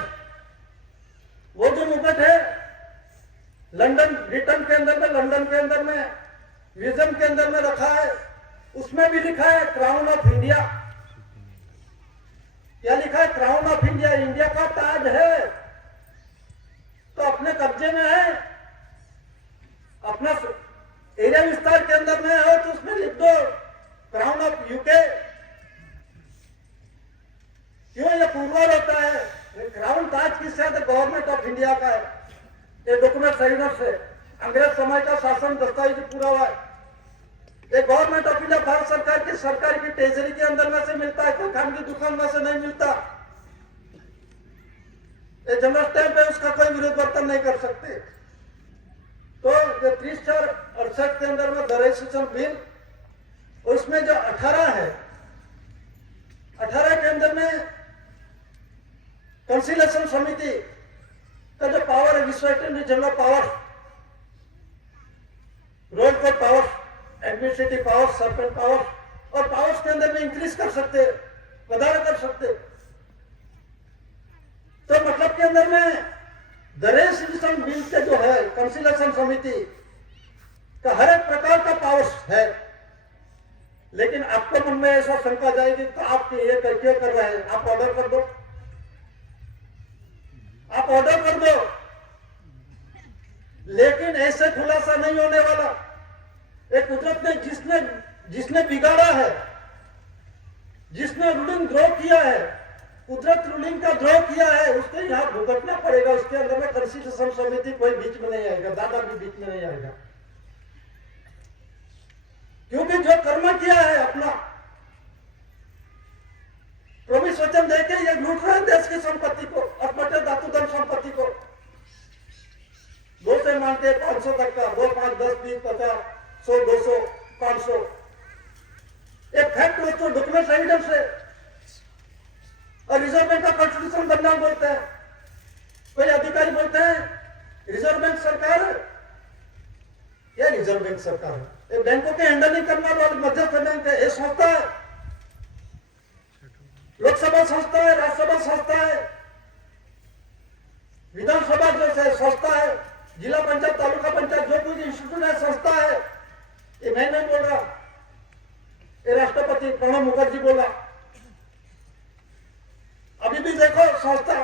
वो जो मुकुट है लंदन ब्रिटेन के अंदर में, लंदन के अंदर में म्यूजियम के अंदर में रखा है। उसमें भी लिखा है क्राउन ऑफ इंडिया। क्या लिखा है? क्राउन ऑफ इंडिया, इंडिया का ताज है। तो अपने कब्जे में है, अपना एरिया विस्तार के अंदर में हो तो उसमें लिख दो क्राउन ऑफ यूके। क्यों ये पूर्वर होता है? क्राउन ताज किससे है? तो गवर्नमेंट ऑफ इंडिया का है। ये डॉक्यूमेंट सही से अंग्रेज समय का शासन दस्तावेज पूरा हुआ है। ये गवर्नमेंट ऑफ इंडिया भारत सरकार की सरकार की ट्रेजरी के अंदर में से मिलता है, कोई खान की दुकान में से नहीं मिलता। ये जनरल स्टैंप है, उसका कोई विरोध वर्तन नहीं कर सकते। तो जो 30/4/68 के अंदर में द रजिस्ट्रेशन बिल, उसमें जो 18 है, 18 के अंदर में कंसिलेशन समिति का जो पावर है, विश्व attendee general power, roll code power, administrative power, sarpanch power, और पावर्स के अंदर में इंक्रीज कर सकते, વધારે कर सकते। तो मतलब के अंदर में द रजिस्ट्रेशन बिल के जो है कंसिलेशन समिति का हर एक प्रकार का पावर्स है। लेकिन आपको मन में ऐसा शंका जाएगी तो आप ये क्यों कर रहे हैं? आप ऑर्डर कर दो, आप ऑर्डर कर दो। लेकिन ऐसे खुलासा नहीं होने वाला। एक कुदरत ने जिसने बिगाड़ा है, जिसने रूलिंग ग्रो किया है, कुदरत रूलिंग का द्रोह किया है उसको यहाँ भुगतना पड़ेगा। उसके अंदर में कंस्टिट्यूशन समिति कोई बीच में नहीं आएगा, दादा भी बीच में नहीं आएगा, क्योंकि जो कर्म किया है अपना प्रॉमिस वचन देके ये लूट रहे हैं देश की संपत्ति को, अपने धातु धन संपत्ति को। 2 से मान के 500 तक का, 2, 5, 10, 20, 50, 100, 200, 500, एक फैक्ट दोस्तों डॉक्यूमेंट एविडेंस है। और रिजर्व बैंक का कॉन्स्टिट्यूशन बनना बोलते हैं, कोई अधिकारी बोलते हैं रिजर्व बैंक सरकार है, ये रिजर्व बैंक सरकार है, ये बैंकों के हैंडलिंग करने वाले मध्यस्थ बैंक है, ये संस्था है, लोकसभा संस्था है, राज्यसभा संस्था है, विधानसभा जैसे संस्था है, जिला पंचायत तालुका पंचायत जो कुछ इंस्टीट्यूट है संस्था है। ये मैं नहीं बोल रहा, ये राष्ट्रपति प्रणब मुखर्जी बोला। अभी भी देखो संस्था,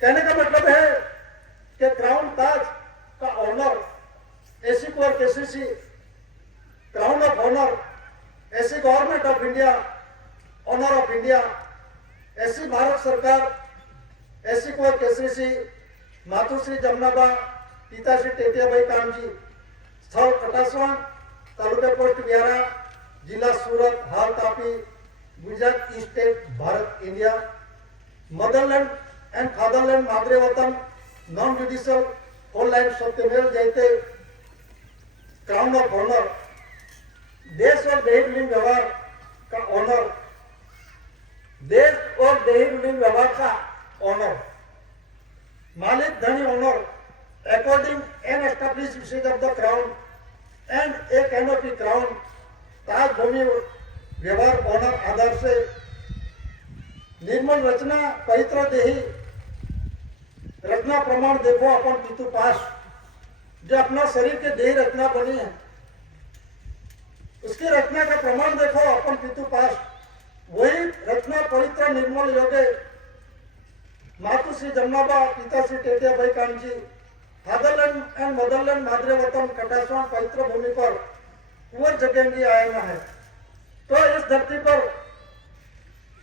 कहने का मतलब है कि क्राउन ताज का ऑनर एसी को केसीसी, क्राउन ऑफ ऑनर ऐसी government of India, honour of India, ऐसी भारत सरकार, ऐसी को केसीसी, मातुश्री जमनाबा, पिताश्री टेटियाबाई कामजी, स्थल कटासवान, तालुका पोस्ट व्यारा, जिला सूरत, हाल Tapi, Gujarat state, Bharat India, motherland and fatherland, मादरे वतन, नॉन जुडिशियल, होल लैंड, सत्यमेव जयते, क्राउन ऑफ ऑनर, देश और देही रूलिंग व्यवहार का ऑनर, देश और देही रूलिंग व्यवहार का ऑनर, मालिक धनी honour, according and establish usage of the crown and a canopy crown, ताज भूमि व्यवहार ऑनर आधार से, निर्मल रचना पवित्र देही रचना प्रमाण देखो अपन पितु पास, जो अपना शरीर के देही रचना बनी है उसकी रचना का प्रमाण देखो अपन पितु पास, वही रचना पवित्र निर्मल योगे मातुश्री जमनाबा, पिताश्री टेटियाबाई कामजी, फादरलैंड एंड मदरलैंड, मादरे वतन कटासवान पवित्र भूमि पर कुंवर जगेंगी आयना है। तो इस धरती पर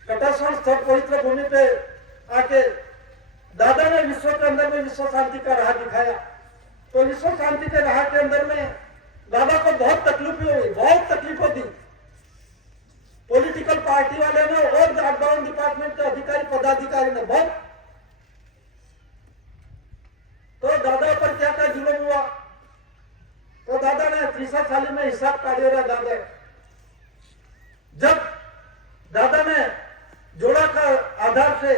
कटासवान स्थल पवित्र भूमि पे आके दादा ने विश्व के अंदर में विश्व शांति का राह दिखाया। तो विश्व शांति के राह के अंदर में दादा को बहुत तकलीफें हुई, बहुत तकलीफों दी। पॉलिटिकल पार्टी वाले ने और लॉकडाउन डिपार्टमेंट के अधिकारी पदाधिकारी ने बहुत, तो दादा पर क्या क्या जुल्म हुआ। तो दादा ने 3 साल में हिसाब काटे रहा। दादा जब दादा ने जोड़ा का आधार से,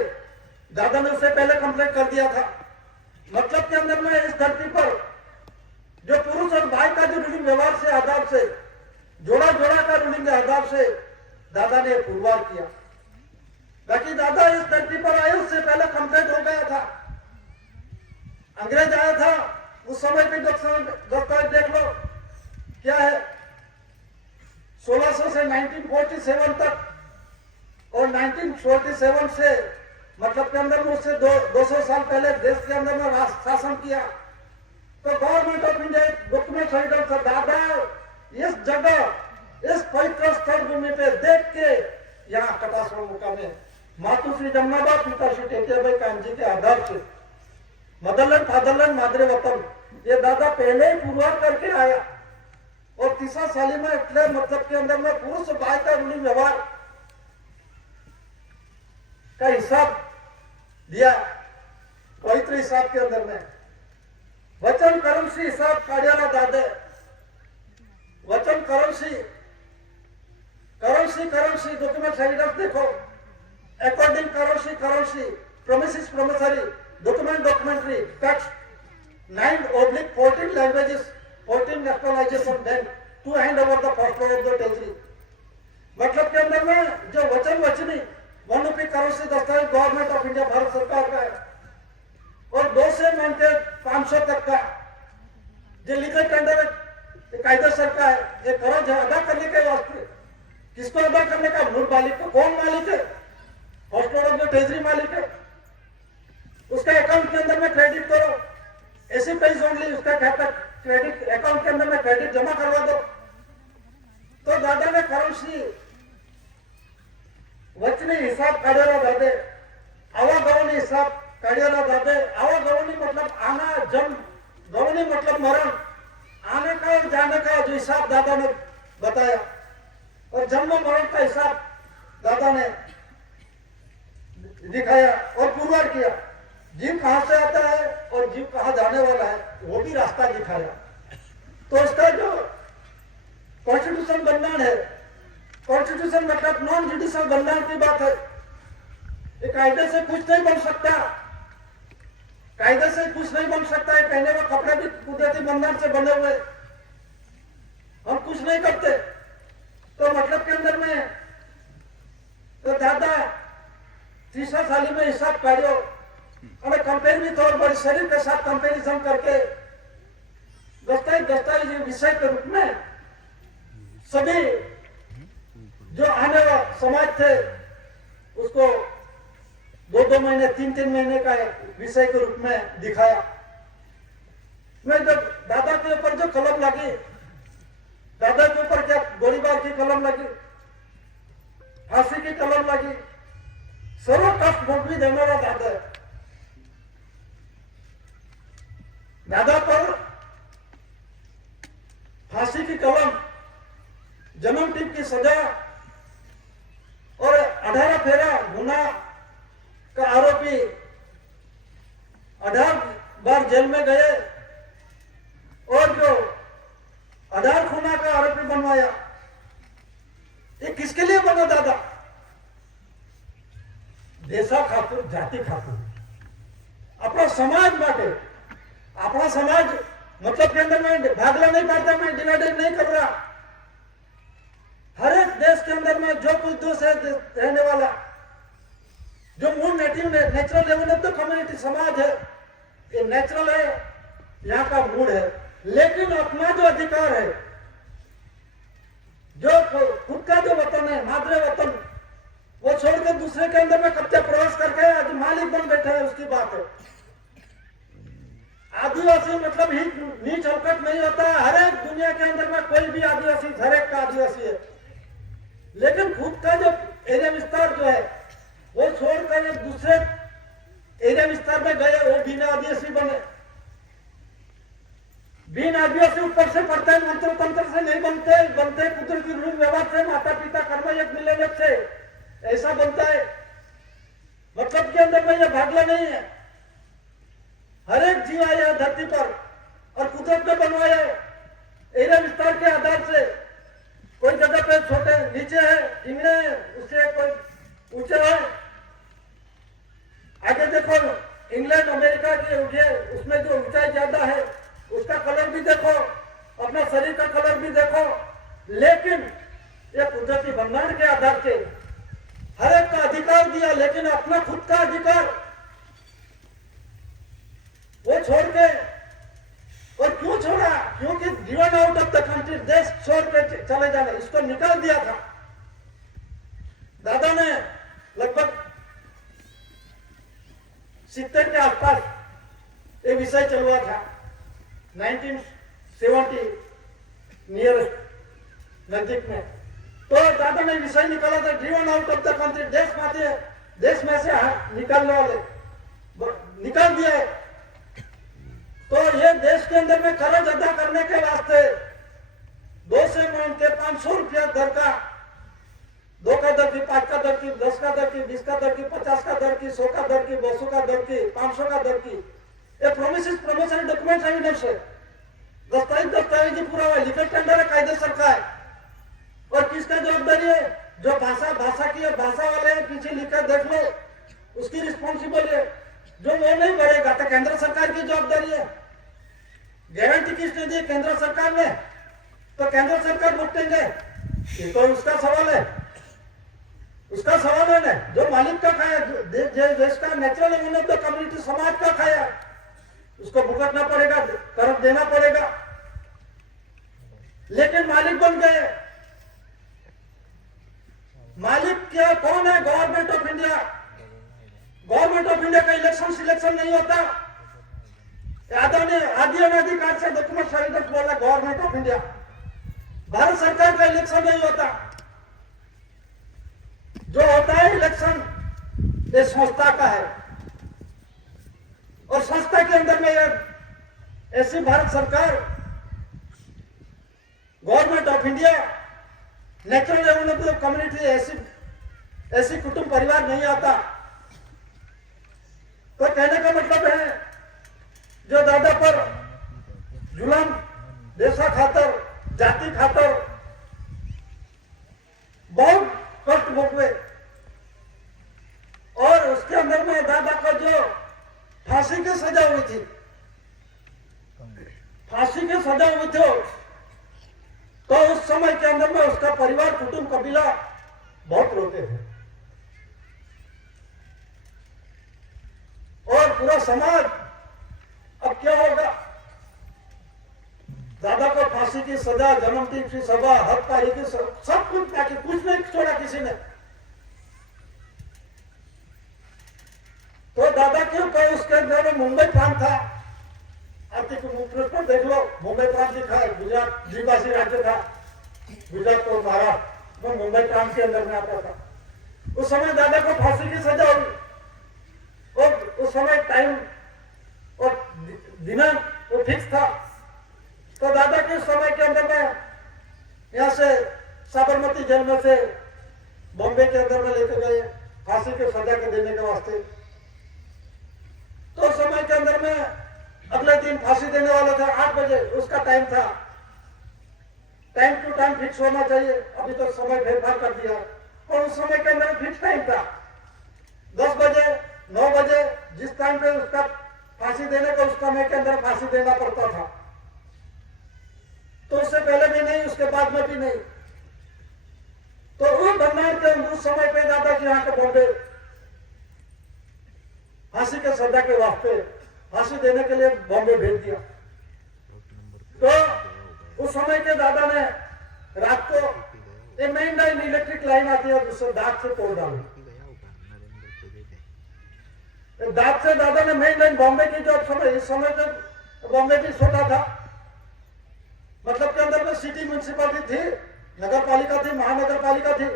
दादा ने उससे पहले कंप्लेंट कर दिया था, मतलब के अंदर में इस धरती पर जो पुरुष और भाई का जो रूलिंग व्यवहार से आधार से, जोड़ा जोड़ा का रूलिंग आधार से दादा ने पुरवार किया। बाकी दादा इस धरती पर आए उससे पहले कंप्लेंट हो गया था, अंग्रेज आया था उस समय के दस्तावेज देख लो क्या है। 1600 से 1947 तक और 1947 से मतलब के अंदर में उससे 200 साल पहले देश के अंदर में शासन किया। तो government of India document evidence से दादा इस जगह इस पवित्र स्थल भूमि पे देख के यहाँ कटासवान मुकाम में मातुश्री जमनाबा, पिताश्री टेटियाबाई कामजी के आधार से मदरलैंड, फादरलैंड, मादरे वतन ये दादा पहले ही पुरवार करके आया। और 3 साल में इतने मतलब के अंदर में पुरुष भाई का रूलिंग व्यवहार का हिसाब दिया। पवित्र हिसाब के अंदर में वचन करमसी हिसाब काढ़ियाला दादे, वचन करमसी डॉक्यूमेंट एविडेंस देखो, अकॉर्डिंग करमसी promises promissory documentary text 9/14 languages 14 nationalisation bank to hand over the first of the territory. मतलब के अंदर में जो वचन वचनी 1 रुपये करोड़ दस्तावेज गवर्नमेंट ऑफ इंडिया भारत सरकार का है और 2 से मानकर 500 तक का जो लीगल टेंडर कायदेसर का है, ये करोड़ अदा करने के वास्ते किसको अदा करने का, मूल मालिक को। कौन मालिक है? फर्स्ट ऑफ द ट्रेजरी मालिक है। उसके अकाउंट के अंदर में क्रेडिट करो, ऐसे पेज ओनली उसका खाता क्रेडिट अकाउंट के अंदर में क्रेडिट जमा करवा दो। तो दादा ने करेंसी વચની હિસાબ કાઢેલો દાદે આવાગૌની હિસાબ કાઢેલો દાદे આવાગૌની मतलब आना जन्म गौनी मतलब मरण आने का और जाने का जो हिसाब दादा ने बताया और जन्म मरण का हिसाब दादा ने दिखाया और पुरवार किया जीव कहां से आता है और जीव कहां जाने वाला है वो भी रास्ता दिखाया। तो इसका जो कॉन्स्टिट्यूशन बंधन है, कॉन्स्टिट्यूशन मतलब नॉन जुडिशियल बंधन की बात है। ये कायदे से कुछ नहीं बन सकता, कायदे से कुछ नहीं बन सकता है। पहने हुए कपड़े भी कुदरती बंधन से बने हुए, हम कुछ नहीं करते। तो मतलब के अंदर में तो दादा 30 साल में हिसाब काढ़ो और कंपेयर भी तौर पर शरीर के साथ कंपेरिजन करके दस्तावेज विषय के रूप में सभी जो आने वाला समाज थे उसको 2-2 महीने 3-3 महीने का विषय के रूप में दिखाया। मैं जब दादा के ऊपर जो कलम लगी, दादा के ऊपर क्या गोलीबार की कलम लगी, फांसी की कलम लगी, सर्व कष्ट भोग भी देने वाला दादा है। दादा पर फांसी की कलम, जन्म टीप की सजा और 18 फेरा गुना का आरोपी 18 बार जेल में गए और जो 18 खूना का आरोपी बनवाया, ये किसके लिए बना दादा? देशा खातिर, जाति खातिर, अपना समाज बाटे। अपना समाज मतलब के अंदर में भागला नहीं पाता, मैं डिवाइडेड नहीं कर रहा। हर एक देश के अंदर में जो कुछ दोष है रहने वाला, जो मूल natural level of the community समाज है, ये नेचुरल है, यहाँ का मूड है। लेकिन अपना जो अधिकार है, जो खुद का जो वतन है, मादरे वतन, वो छोड़कर दूसरे के अंदर में कब्जा प्रवेश करके आज मालिक बन बैठे हैं, उसकी बात है। आदिवासी मतलब ही नीच हरकत नहीं होता। हर एक दुनिया के अंदर में कोई भी आदिवासी, हर एक का आदिवासी है। लेकिन खुद का जो एरिया विस्तार जो है वो छोड़कर एक दूसरे एरिया विस्तार में गए, वो बिना आदिवासी बने। बिना आदिवासी ऊपर से पड़ते हैं, मंत्र तंत्र से नहीं बनते कुदरती रूप व्यवहार से, माता पिता कर्म एक मिलने से ऐसा बनता है। मतलब के अंदर में ये भागला नहीं है। हर एक जीव आया है धरती पर और कुदरत ने बनवाया है एरिया विस्तार के आधार से। कोई जगह पे छोटे नीचे है, इंगड़े है, उससे कोई ऊंचे है। आगे देखो इंग्लैंड अमेरिका के उठे, उसमें जो ऊंचाई ज्यादा है उसका कलर भी देखो, अपना शरीर का कलर भी देखो। लेकिन ये कुदरती बंधन के आधार से हर एक का अधिकार दिया, लेकिन अपना खुद का अधिकार वो छोड़ के, और क्यों छोड़ा? क्योंकि driven out of the country, देश छोड़ के चले जाने, इसको निकाल दिया था दादा ने। लगभग 70 के आसपास ये विषय चलवा था, 1970 नियरेस्ट नजदीक में। तो दादा ने विषय निकाला था, driven out of the country, देश में से निकालने वाले निकाल दिया है। तो ये देश के अंदर में कर्ज अदा करने के वास्ते 2 से मान के 500 रुपया दर का, 2 का दर की, 5 का दर की, 10 का दर की, 20 का दर की, 50 का दर की, 100 का दर की, 200 का दर की, 500 का दर की, ये प्रमोशन डॉक्यूमेंट एविडेंस है, दस्तावेजी पूरा हुआ, लिखित टेंडर है कायदेसर का है। और किसका जवाबदारी है? जो भाषा की है, भाषा वाले हैं, पीछे लिखकर देख लो, उसकी रिस्पॉन्सिबल है। जो वो नहीं भरेगा तो केंद्र सरकार की जवाबदारी है। गारंटी किसने दी? केंद्र सरकार ने। तो केंद्र सरकार भुगतेंगे, ये तो उसका सवाल है, उसका सवाल है ना। जो मालिक का खाया, देश का natural immune of the community समाज का खाया, उसको भुगतना पड़ेगा, कर देना पड़ेगा। लेकिन मालिक बन गए। मालिक क्या कौन है? Government of India. Government of India का इलेक्शन सिलेक्शन नहीं होता। आदि अनाधिकार से डॉक्यूमेंट एविडेंस बोला गवर्नमेंट ऑफ इंडिया। भारत सरकार का इलेक्शन नहीं होता। जो होता है इलेक्शन, ये संस्था का है, और संस्था के अंदर में ऐसी भारत सरकार, government of India, natural development community, ऐसी कुटुंब परिवार नहीं आता। तो कहने का मतलब है, जो दादा पर जुल्म, देशा खातर, जाति खातर बहुत कष्ट भोगवे, और उसके अंदर में दादा का जो फांसी की सजा हुई थी, फांसी की सजा हुई थी, तो उस समय के अंदर में उसका परिवार, कुटुंब, कबीला बहुत रोते थे, और पूरा समाज अब क्या होगा। दादा को फांसी की सजा, जन्मदिन की सभा, हर तारीख की सब कुछ, ताकि कुछ नहीं छोड़ा किसी ने। तो दादा क्यों कहे, उसके अंदर में मुंबई प्रांत था, आर्थिक मुफ्त पर देख लो, मुंबई प्रांत लिखा है, गुजरात द्विभाषी राज्य था, गुजरात और महाराष्ट्र, वो मुंबई प्रांत के अंदर में आता था। उस समय दादा को फांसी की सजा हुई, और उस समय टाइम और दिनांक वो फिक्स था। तो दादा के समय के अंदर में यहाँ से साबरमती जेल में से बॉम्बे के अंदर में लेके गए फांसी के सजा के देने के वास्ते। तो समय के अंदर में अगले दिन फांसी देने वाले थे, 8 बजे उसका टाइम था। टाइम टू टाइम फिक्स होना चाहिए, अभी तो समय फेरफार कर दिया, और उस समय के अंदर फिक्स टाइम था 10 बजे, 9 बजे, जिस टाइम पे उसका फांसी देने का, उस समय के अंदर फांसी देना पड़ता था। तो उससे पहले भी नहीं, उसके बाद में भी नहीं। तो उस भंडार के उस समय पे दादा जी यहाँ के बॉम्बे फांसी के सजा के वास्ते, फांसी देने के लिए बॉम्बे भेज दिया। तो उस समय के दादा ने रात को एक मेन लाइन, इलेक्ट्रिक लाइन आती है, उससे दांत से तोड़ डाली। दांत से दादा ने मेन लाइन बॉम्बे की, जो समय इस समय तो बॉम्बे की छोटा था, मतलब के अंदर में सिटी म्यूनिसिपालिटी थी, नगर पालिका थी, महानगर पालिका थी,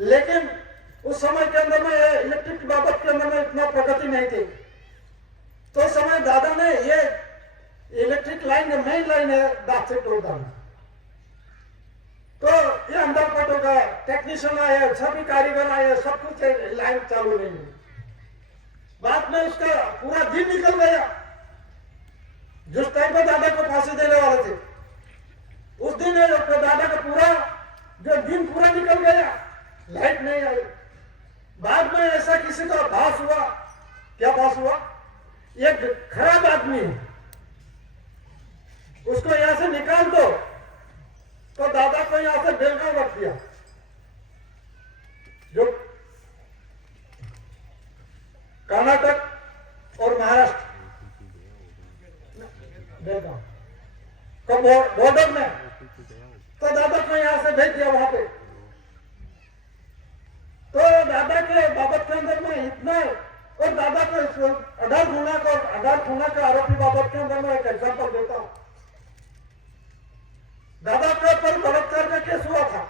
लेकिन उस समय के अंदर में इलेक्ट्रिक बाबत के अंदर में इतना प्रगति नहीं थी। तो समय दादा ने ये इलेक्ट्रिक लाइन, मेन लाइन है, दांत से तोड़ डाली। तो ये अंदर पट हो गया, टेक्नीशियन आए, सभी कारीगर आए, सब कुछ लाइन चालू नहीं हुई। बाद में उसका पूरा दिन निकल गया। जिस टाइम पे दादा को फांसी देने वाले थे, उस दिन दादा का पूरा जो दिन पूरा निकल गया, लाइट नहीं आई। बाद में ऐसा किसी का भास हुआ, क्या भास हुआ, एक खराब आदमी है, उसको यहां से निकाल दो। तो दादा को यहां से बेलगांव रख दिया, जो कर्नाटक और महाराष्ट्र बेलगांव का बॉर्डर में। तो दादा को यहां से भेज दिया वहां पे। तो दादा के बाबत के अंदर में इतना, और दादा को आधार खूना के आरोपी बाबत के अंदर में एक एग्जाम्पल देता हूं। दादा के ऊपर बलात्कार का केस हुआ था,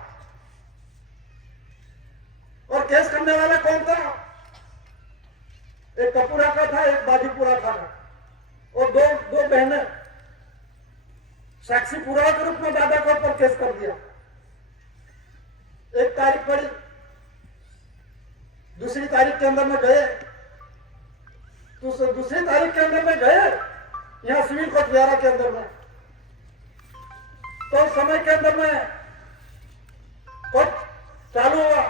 और केस करने वाला कौन था, एक कपूरा का था, एक बाजीपुरा था, और दो बहनें साक्षी पुरावा के रूप में दादा के ऊपर केस कर दिया। एक तारीख पड़ी, दूसरी तारीख के अंदर में गए, तो दूसरी तारीख के अंदर में गए यहाँ सिविल कोर्ट विहारा के अंदर में। तो समय के अंदर में कोर्ट चालू हुआ।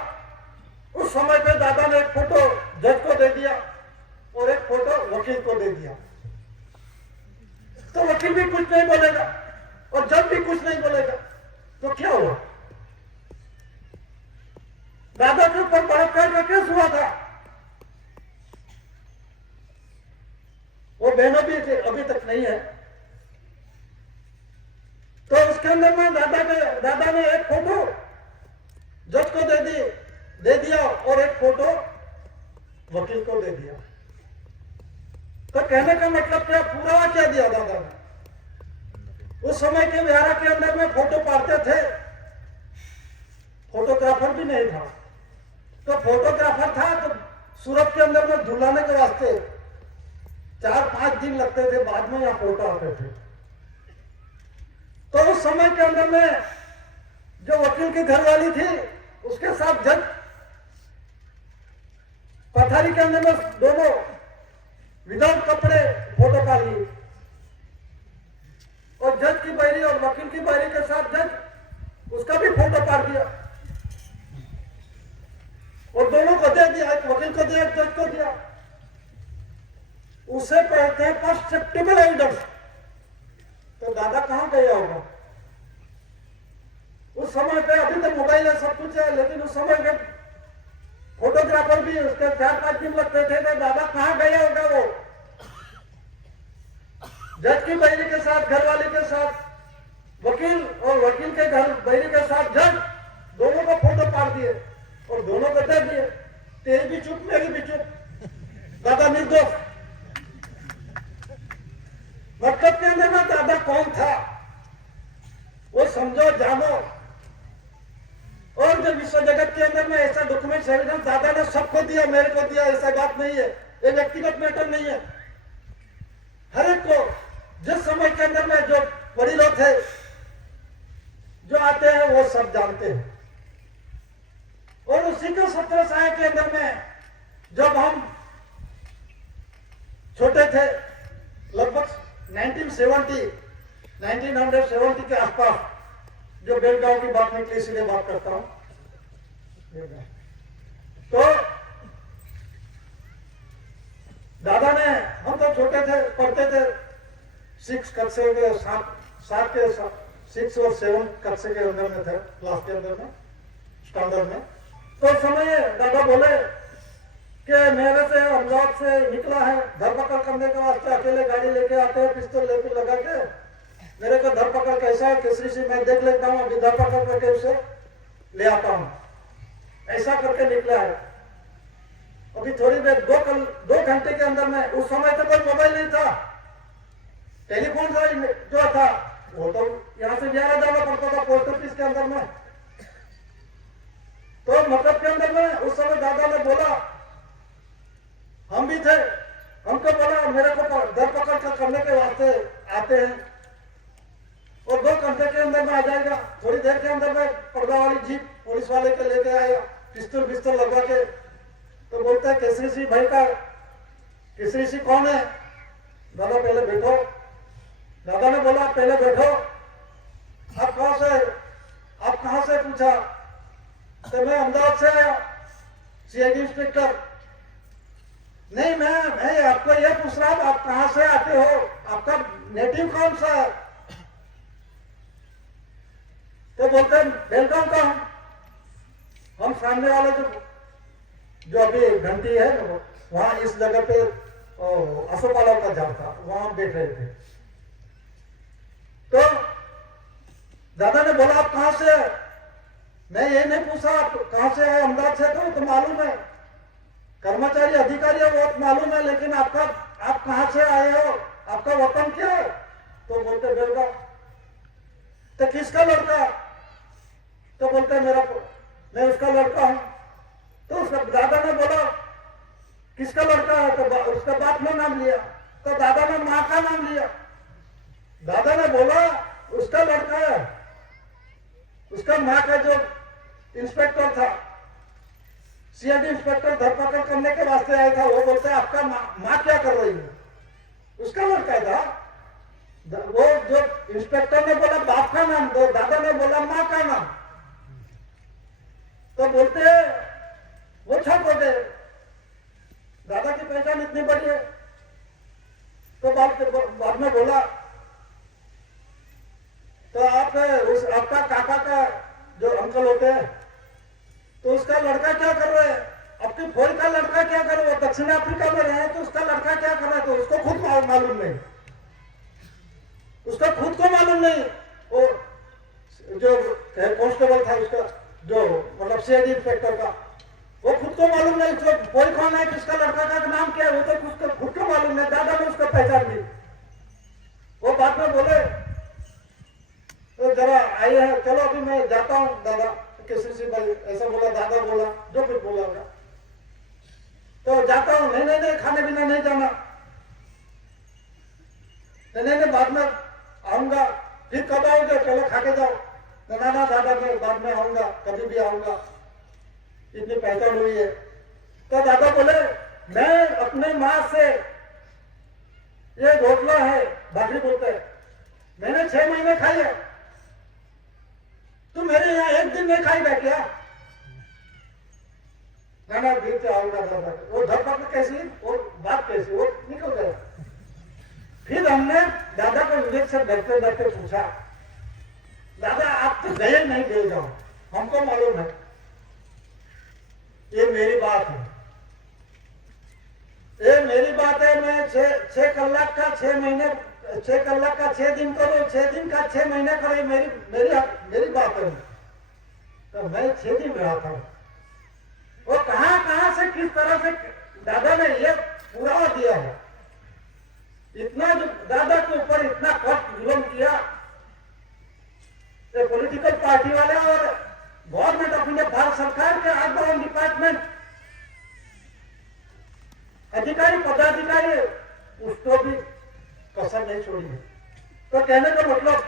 उस समय पे दादा ने एक फोटो जज को दे दिया और एक फोटो वकील को दे दिया। तो वकील भी कुछ नहीं बोलेगा और जज भी कुछ नहीं बोलेगा, तो क्या हुआ? दादा के ऊपर बलात्कार का केस हुआ था, वो बहनों भी थे, अभी तक नहीं है। तो उसके अंदर में दादा ने एक फोटो जज को दे दिया और एक फोटो वकील को दे दिया। तो कहने का मतलब क्या, पूरा क्या दिया दादा ने? उस समय के विहारा के अंदर में फोटो पाड़ते थे, फोटोग्राफर भी नहीं था, तो फोटोग्राफर था, तो सूरत के अंदर में धुलाने के वास्ते 4-5 दिन लगते थे, बाद में यहाँ फोटो आते थे। तो उस समय के अंदर में जो वकील की घरवाली थी, उसके साथ जज पथारी के अंदर में दोनों विदाउट कपड़े फोटो का लिए, और जज की बैरी और वकील की बैरी के साथ जज उसका भी फोटो काट दिया और दोनों को दे दिया, एक वकील को दिया, एक जज को दिया। उसे कहते हैं परसेप्टिबल एविडेंस। तो दादा कहां गया होगा उस समय पे? अभी तो मोबाइल है, सब कुछ है, लेकिन उस समय में फोटोग्राफर भी उसके 4-5 दिन लगते थे। तो दादा कहां गया होगा वो? जज की बैरी के साथ घरवाली के साथ वकील और वकील के घर बैरी के साथ जज, दोनों को फोटो पाड़ दिए और दोनों को दे दिए। तेरी भी चुप, मेरी भी चुप, दादा निर्दोष। मतलब के अंदर में दादा कौन था वो समझो, जानो। और जो विश्व जगत के अंदर में ऐसा डॉक्यूमेंट एविडेंस दादा ने सबको दिया, मेरे को दिया, ऐसा बात नहीं है, ये व्यक्तिगत मैटर नहीं है। हर एक को जिस समय के अंदर में जो बड़ी लोग थे जो आते हैं वो सब जानते हैं। और उसी के 17 साल के अंदर में जब हम छोटे थे, लगभग 1970 के आसपास, जो बेलगांव की बात मैं इसलिए बात करता हूं, तो दादा ने, हम तो छोटे थे, पढ़ते थे 6 कक्षा के 7 के 6 और 7 कक्षा के अंदर में थे, क्लास के अंदर में, स्टैंडर्ड में। तो समय दादा बोले कि मेरे से अमदावाद से निकला है, धरपकड़ करने के वास्ते अकेले गाड़ी लेके आते हैं, पिस्तौल लेके लगा के, मेरे को धरपकड़ कैसा है केसरी से मैं देख लेता हूँ, अभी धरपकड़ करके उसे ले आता हूँ, ऐसा करके निकला है। अभी थोड़ी देर 2 घंटे के अंदर में, उस समय तो कोई मोबाइल नहीं था, टेलीफोन जो था वो तो यहाँ से जाना जाना पड़ता था पोस्ट ऑफिस के अंदर में। तो मतलब के अंदर में उस समय दादा ने बोला, हम भी थे, हमको बोला मेरे को धरपकड़ करने के वास्ते आते हैं और 2 घंटे के अंदर में आ जाएगा। थोड़ी देर के अंदर में पर्दा वाली जीप पुलिस वाले के लेके आया, पिस्तौल लगवा के। तो बोलता है केसरी सिंह भाई का, केसरी सिंह कौन है? दादा पहले बैठो। दादा ने बोला पहले बैठो। आप कहां से? आप कहां से पूछा? तो मैं अहमदाबाद से आया, सीआईडी इंस्पेक्टर। नहीं, मैं आपको ये पूछ रहा हूं आप कहां से आते हो, आपका नेटिव कौन सा है? तो बोलते हैं बेलगांव का हूं। हम सामने वाले जो अभी घंटी है वहां इस जगह पे अशोकालाव का झाड़ था, वहां बैठ रहे थे। तो दादा ने बोला आप कहां से? मैं ये नहीं पूछा आप कहां से है, अहमदाबाद से। तो मालूम है, कर्मचारी अधिकारी है वो मालूम है, लेकिन आप कहां से आए हो, आपका वतन क्या है? तो बोलते बेलगांव। तो किसका लड़का? तो बोलते मैं उसका लड़का हूं। तो उसका दादा ने बोला किसका लड़का है? तो उसका बाप ने नाम लिया। तो दादा ने मां का नाम लिया। दादा ने बोला उसका लड़का है। उसका मां का जो इंस्पेक्टर था, सीआईडी इंस्पेक्टर धरपकड़ करने के वास्ते आया था, वो बोलते आपका मां क्या कर रही है? उसका लड़का था। वो जो इंस्पेक्टर ने बोला बाप का नाम दो, दादा ने बोला मां का नाम। तो बोलते वो छप हो गए, दादा की पहचान इतनी बड़ी है। तो बाद में बोला तो आपका काका का जो अंकल होते हैं, तो उसका लड़का क्या कर रहे हैं? आपकी फौज का लड़का क्या कर रहा है? दक्षिण अफ्रीका में रहे, तो उसका लड़का क्या कर रहा है? तो उसको खुद मालूम नहीं, उसका खुद को मालूम नहीं। वो जो कांस्टेबल था उसका, जो मतलब सीआईडी इंस्पेक्टर का, वो खुद को मालूम नहीं कोई कौन है, किसका लड़का का नाम क्या है, वो तो खुद को मालूम नहीं। दादा ने उसको पहचान ली। वो बाद में बोले तो जरा आइए, चलो अभी मैं जाता हूँ दादा, केसरी सिंह भाई ऐसा बोला, दादा बोला, जो कुछ बोला होगा। तो जाता हूँ, नहीं नहीं नहीं खाने पीने नहीं जाना, नहीं नहीं बाद में आऊंगा। फिर कब आओगे? चलो खा के जाओ। ना ना दादा मैं बाद में आऊंगा, कभी भी आऊंगा, इतनी पहचान हुई है। तो दादा बोले मैं अपने माँ से, ये ढोकला है, भाकरी बोलते हैं, मैंने 6 महीने खाई है, तू मेरे यहाँ एक दिन नहीं खाएगा क्या? ना फिर से आऊंगा दादा। वो धरपकड़ कैसी, वो बात कैसी, वो निकल गया। फिर हमने दादा को विवेक से डरते डरते पूछा, दादा आप तो गए नहीं दे जाओ, हमको मालूम है, ये मेरी बात है, ये मेरी बात है। मैं 6 कलाक का 6 महीने, 6 कलाक का 6 दिन करो, 6 दिन का 6 महीने करो, मेरी बात है। तो मैं 6 दिन रहा था। वो कहां से किस तरह से दादा ने ये पूरा दिया है, इतना जो दादा के ऊपर इतना कष्ट जुल्म किया, ये पॉलिटिकल पार्टी वाले और गवर्नमेंट ऑफ इंडिया, भारत सरकार के आंदोलन डिपार्टमेंट अधिकारी पदाधिकारी उसको भी कसर नहीं छोड़ी है। तो कहने का मतलब,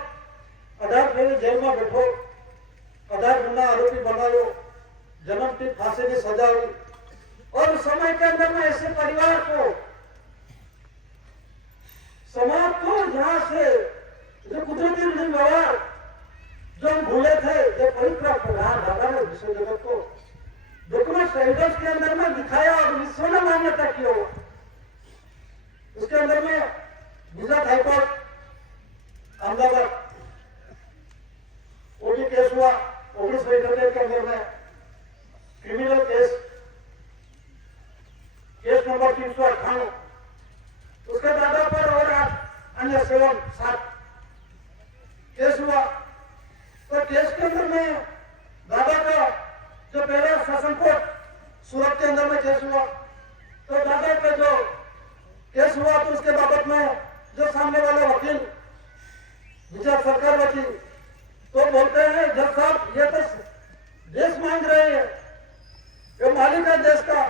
आधार मेरे जेल में बैठो, आधार गुना आरोपी बना लो, जन्म की फांसी की सजा हुई, और उस समय के अंदर में ऐसे परिवार को, समाज को यहाँ से जो कुदरती व्यवहार जो हम भूले थे, जो पवित्र प्रधान दादा ने विश्व जगत को डॉक्यूमेंट एविडेंस के अंदर में दिखाया और विश्व ने मान्यता की हो, उसके अंदर में गुजरात हाईकोर्ट अहमदाबाद वो भी केस हुआ 1978 के अंदर में, क्रिमिनल केस नंबर 398, उसके दादा पर और अन्य 7 केस हुआ। तो केस के अंदर में दादा का जो पहले शासन कोर्ट सूरत के अंदर में केस हुआ, तो दादा का जो केस हुआ तो उसके बाबत में जो सामने वाले वकील, गुजरात सरकार वकील, तो बोलते हैं जज साहब ये तो देश मांग रहे हैं, ये मालिक है देश का,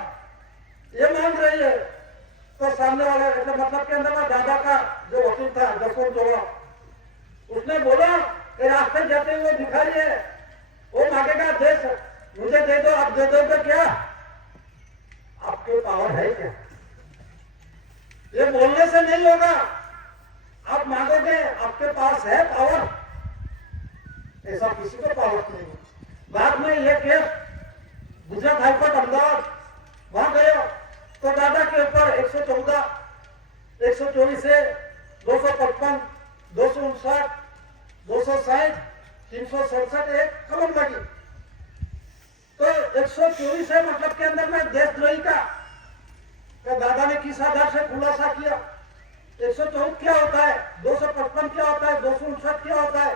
ये मांग रही है। तो सामने वाले मतलब के अंदर में दादा का जो वकील था जसवंत जोड़ा, उसने बोला कि रास्ते जाते हुए भिखारी है, वो मांगेगा देश, मुझे दे दो, आप दे दोगे क्या? आपके पावर है क्या? ये बोलने से नहीं होगा, आप मांगोगे, आपके पास है पावर? ऐसा किसी को पावर नहीं। बाद में ये केस गुजरात हाईकोर्ट अहमदाबाद वहां गए, तो दादा के ऊपर 114, 124 से 255, 259, 260, 367 एक कलम लगी। तो 124 है मतलब के अंदर में देशद्रोही का, तो दादा ने किस आधार से खुलासा किया? 114 क्या होता है, 255 क्या होता है, 259 क्या होता है,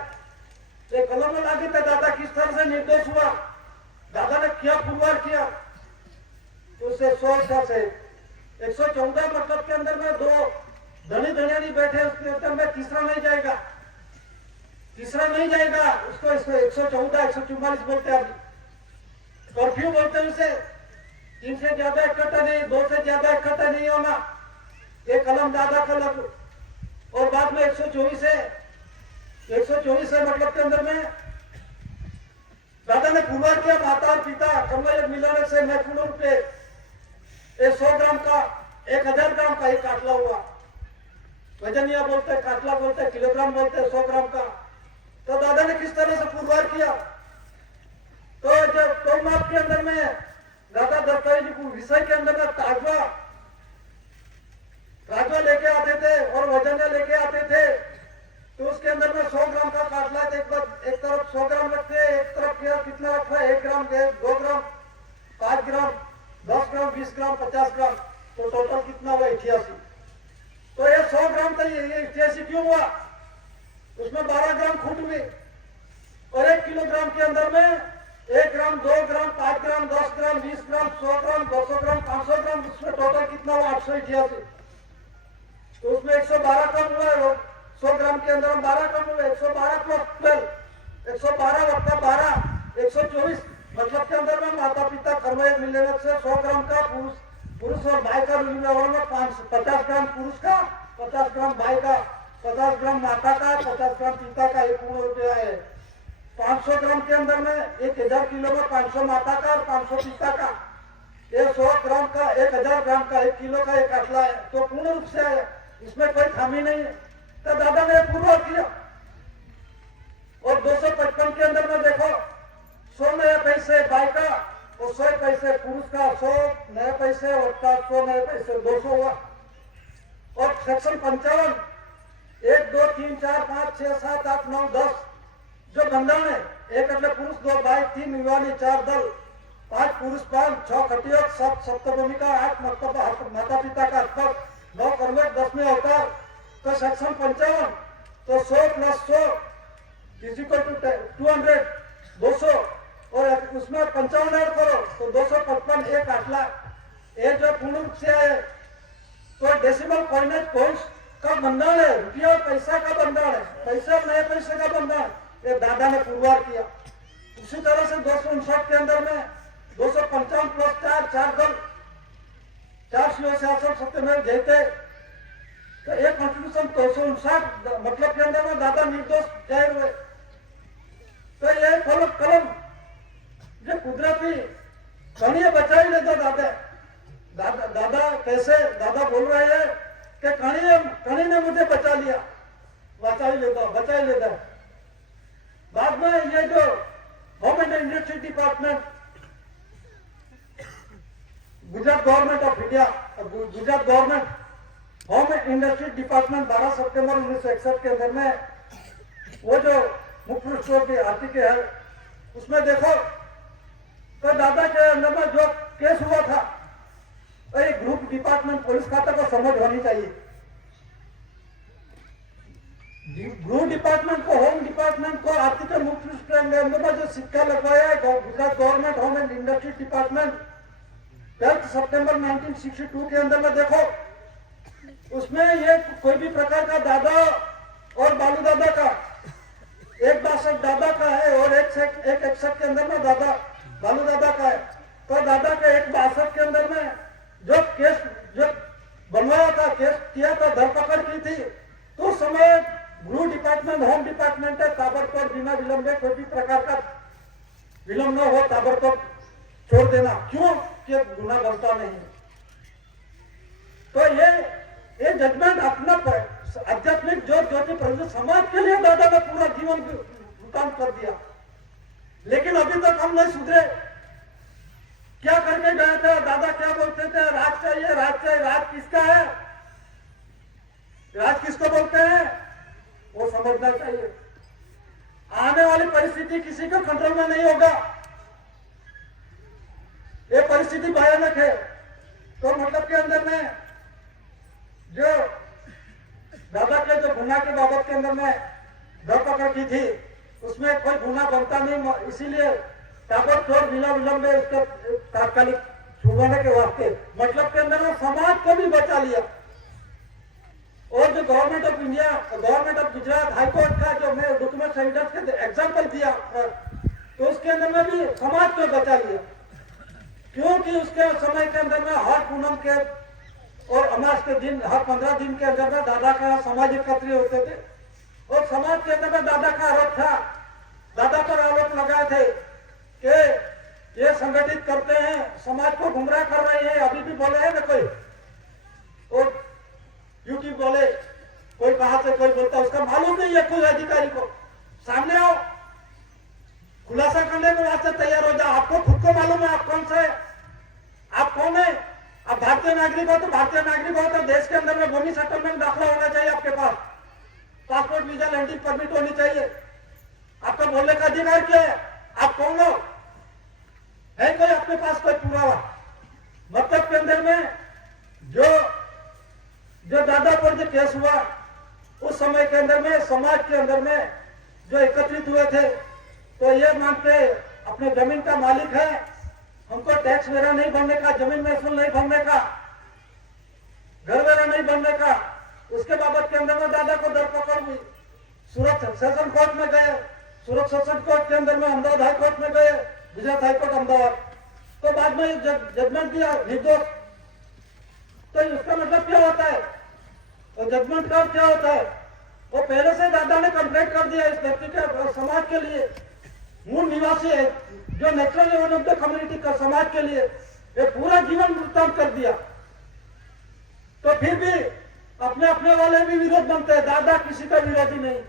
ये कलम में लगी। तो दादा किस तरह से निर्दोष हुआ, दादा ने क्या पुरवार किया, तो उसे 100 से 114 मतलब के अंदर में 2 धनी धनियानी बैठे, उसके अंदर में तीसरा नहीं जाएगा, उसको 114, 144 बोलते हैं, कर्फ्यू बोलते हैं उसे। 3 से ज्यादा इकट्ठा नहीं, 2 से ज्यादा इकट्ठा नहीं होना, ये कलम दादा का लग। और बाद में 124 है, 124 है मतलब के अंदर में दादा ने पुरवार किया, माता और पिता कमला मिलाने से मैं पूर्ण पे 100 ग्राम का, 1000 ग्राम का एक काटला हुआ, वजनिया बोलते हैं, काटला बोलते हैं, किलोग्राम बोलते हैं, 100 ग्राम का। तो दादा ने किस तरह से पुरवार किया? तो जब तो माप के अंदर में दादा दत्ताजी को विषय के अंदर में राजवा लेके आते थे और वजनिया लेके आते थे, तो उसके अंदर में 100 ग्राम का काटला, एक तरफ 100 ग्राम रखते हैं, एक तरफ कितना रखा है, 1 ग्राम, 2 ग्राम, 5 ग्राम, 10 ग्राम, 20 ग्राम, 50 ग्राम, तो टोटल कितना हुआ? 88। तो ये 100 ग्राम था, ये 88 क्यों हुआ? उसमें 12 ग्राम खूट हुई, और 1 किलोग्राम के अंदर में 1 ग्राम, 2 ग्राम, 5 ग्राम, 10 ग्राम, 20 ग्राम, 100 ग्राम, 200 ग्राम, 500 ग्राम, उसमें टोटल कितना हुआ? 888। तो उसमें 112 कम हुआ, 100 ग्राम के अंदर 12 कम हुए, 112 प्लस 12, 112 वत्ता 12, 124 मतलब के अंदर में माता पिता कर्मयोग मिलने से 100 ग्राम का पुरुष और भाई का व्यवहार में 50 ग्राम पुरुष का, 50 ग्राम भाई का, 50 ग्राम माता का, 50 ग्राम पिता का, ये पूर्ण हो गया है। 500 ग्राम के अंदर में 1000 किलो में 500 माता का और 500 पिता का, ये 100 ग्राम का 1000 ग्राम का 1 किलो का एक आटला है, तो पूर्ण रूप से है, इसमें कोई खामी नहीं है। तो दादा ने पूरा किया। और 255 के अंदर में देखो 100 नए पैसे भाई का और 100 पैसे पुरुष का, 100 नए पैसे और 100 नए पैसे 200 हुआ। और सेक्शन 55 1 2 3 4 5 6 7 8 9 10 जो बंधन है, 1 अटले पुरुष, 2 भाई, 3 युवानी, 4 दल, 5 पुरुष, 5 6 खटियोग, 7 सप्तभूमिका, 8 माता पिता का हक, 9 कर्मयोग, 10 में अवतार। तो सेक्शन 55 तो 100 + 100 = 200 200 और उसमें 55 ऐड करो तो 255 1 आटला। ये जो पूर्ण रूप से है तो डेसिमल कॉइन्स का बंधन है, रुपया और पैसा का बंधन है, पैसे और नए पैसे का बंधन, ये दादा ने पुरवार किया। उसी तरह से 259 के अंदर में 255 + 4 4 दल, 4 शिव शासन सत्यमेव जयते, तो एक कॉन्स्टिट्यूशन 259 मतलब के अंदर में दादा निर्दोष जाहिर हुए। तो ये कलम जो कुदरती कहानियां बचा ही लेता दादा कैसे दादा बोल रहे हैं कि कहानी ने मुझे बचा लिया, बचा ही लेता। बाद में ये जो home and industry department Gujarat government of India, Gujarat government home industry department 12 सितंबर 1961 के अंदर में वो जो मुख्य स्टोर की आर्थिक है उसमें देखो तो दादा के अंदर में जो केस हुआ था तो ये ग्रुप डिपार्टमेंट पुलिस खाता को समझ होनी चाहिए। ग्रुप डिपार्टमेंट को, होम डिपार्टमेंट को आर्थिक मुख्य के अंदर में जो सिक्का लगवाया है Gujarat government home and industry department 12 सितंबर 1962 के अंदर में देखो उसमें ये कोई भी प्रकार का दादा और बालू दादा का, एक 62 दादा का है और एक 61 के अंदर में दादा बालू दादा का है। तो दादा के 62 के अंदर में जो केस जो बनवाया था, केस किया था, धरपकड़ की थी, तो उस समय गृह डिपार्टमेंट होम डिपार्टमेंट है ताबड़तोड़ बिना विलंब कोई भी प्रकार का विलंब न हो ताबड़तोड़ छोड़ देना, क्यों कि गुना बनता नहीं। तो ये जजमेंट अपना आध्यात्मिक ज्योति प्रज्वलित समाज के लिए दादा ने पूरा जीवन भुगतान कर दिया, लेकिन अभी तक हम नहीं सुधरे। क्या करके गए थे दादा, क्या बोलते थे, राज चाहिए, राज चाहिए। राज किसका है, राज किसको बोलते हैं वो समझना चाहिए। आने वाली परिस्थिति किसी के कंट्रोल में नहीं होगा, ये परिस्थिति भयानक है। तो मतलब के अंदर में जो दादा के जो गुना के बाबत के अंदर में धरपकड़ की थी उसमें कोई गुना बनता नहीं, इसीलिए ताबड़तोड़ बिना विलंब इसके तात्कालिक छुड़वाने के वास्ते मतलब के अंदर में समाज को भी बचा लिया। और जो government of India, government of Gujarat high court का जो मैं डॉक्यूमेंट एविडेंस के एग्जाम्पल दिया तो उसके अंदर में भी समाज को बचा लिया, क्योंकि उसके समय के अंदर में हर पूनम के और अमास के दिन हर 15 दिन के अंदर में दादा का समाज एकत्रित होते थे और समाज के अंदर में दादा का आरोप था, दादा पर आरोप लगाए थे कि ये संगठित करते हैं, समाज को गुमराह कर रहे हैं। अभी भी बोले हैं ना कोई, और यूट्यूब बोले कोई कहां से कोई बोलता, उसका मालूम नहीं है कोई अधिकारी को, सामने आओ खुलासा करने के वास्ते तैयार हो जाओ। आपको खुद को मालूम है आप कौन से, आप कौन है, आप भारतीय नागरिक हो तो भारतीय नागरिक हो तो देश के अंदर में भूमि सेटलमेंट दाखिला होना चाहिए, आपके पास पासपोर्ट वीजा लैंडिंग परमिट होनी चाहिए, आपका बोलने का अधिकार क्या है, आप कौन हो, है कोई आपके पास कोई पुरावा। मतलब के अंदर में जो दादा पर जो केस हुआ उस समय के अंदर में समाज के अंदर में जो एकत्रित हुए थे तो ये मानते अपने जमीन का मालिक है, हमको टैक्स वगैरह नहीं भरने का, जमीन महसूल नहीं भरने का, घर वगैरह नहीं बनने का। उसके बाबत के अंदर में दादा को धरपकड़ हुई, सूरत सेशन कोर्ट में गए, सूरत सेशन कोर्ट के अंदर में अहमदाबाद हाई कोर्ट में गए, गुजरात हाई कोर्ट अहमदाबाद, तो बाद में जजमेंट दिया निर्दोष। तो इसका मतलब क्या होता है, और जजमेंट का क्या होता है, वो पहले से दादा ने कंप्लेंट कर दिया इस धरती के समाज के लिए, मूल निवासी है जो natural one of the community का समाज के लिए ये पूरा जीवन वृत्तांत कर दिया। तो फिर भी अपने अपने वाले भी विरोध बनते हैं, दादा किसी का विरोधी नहीं,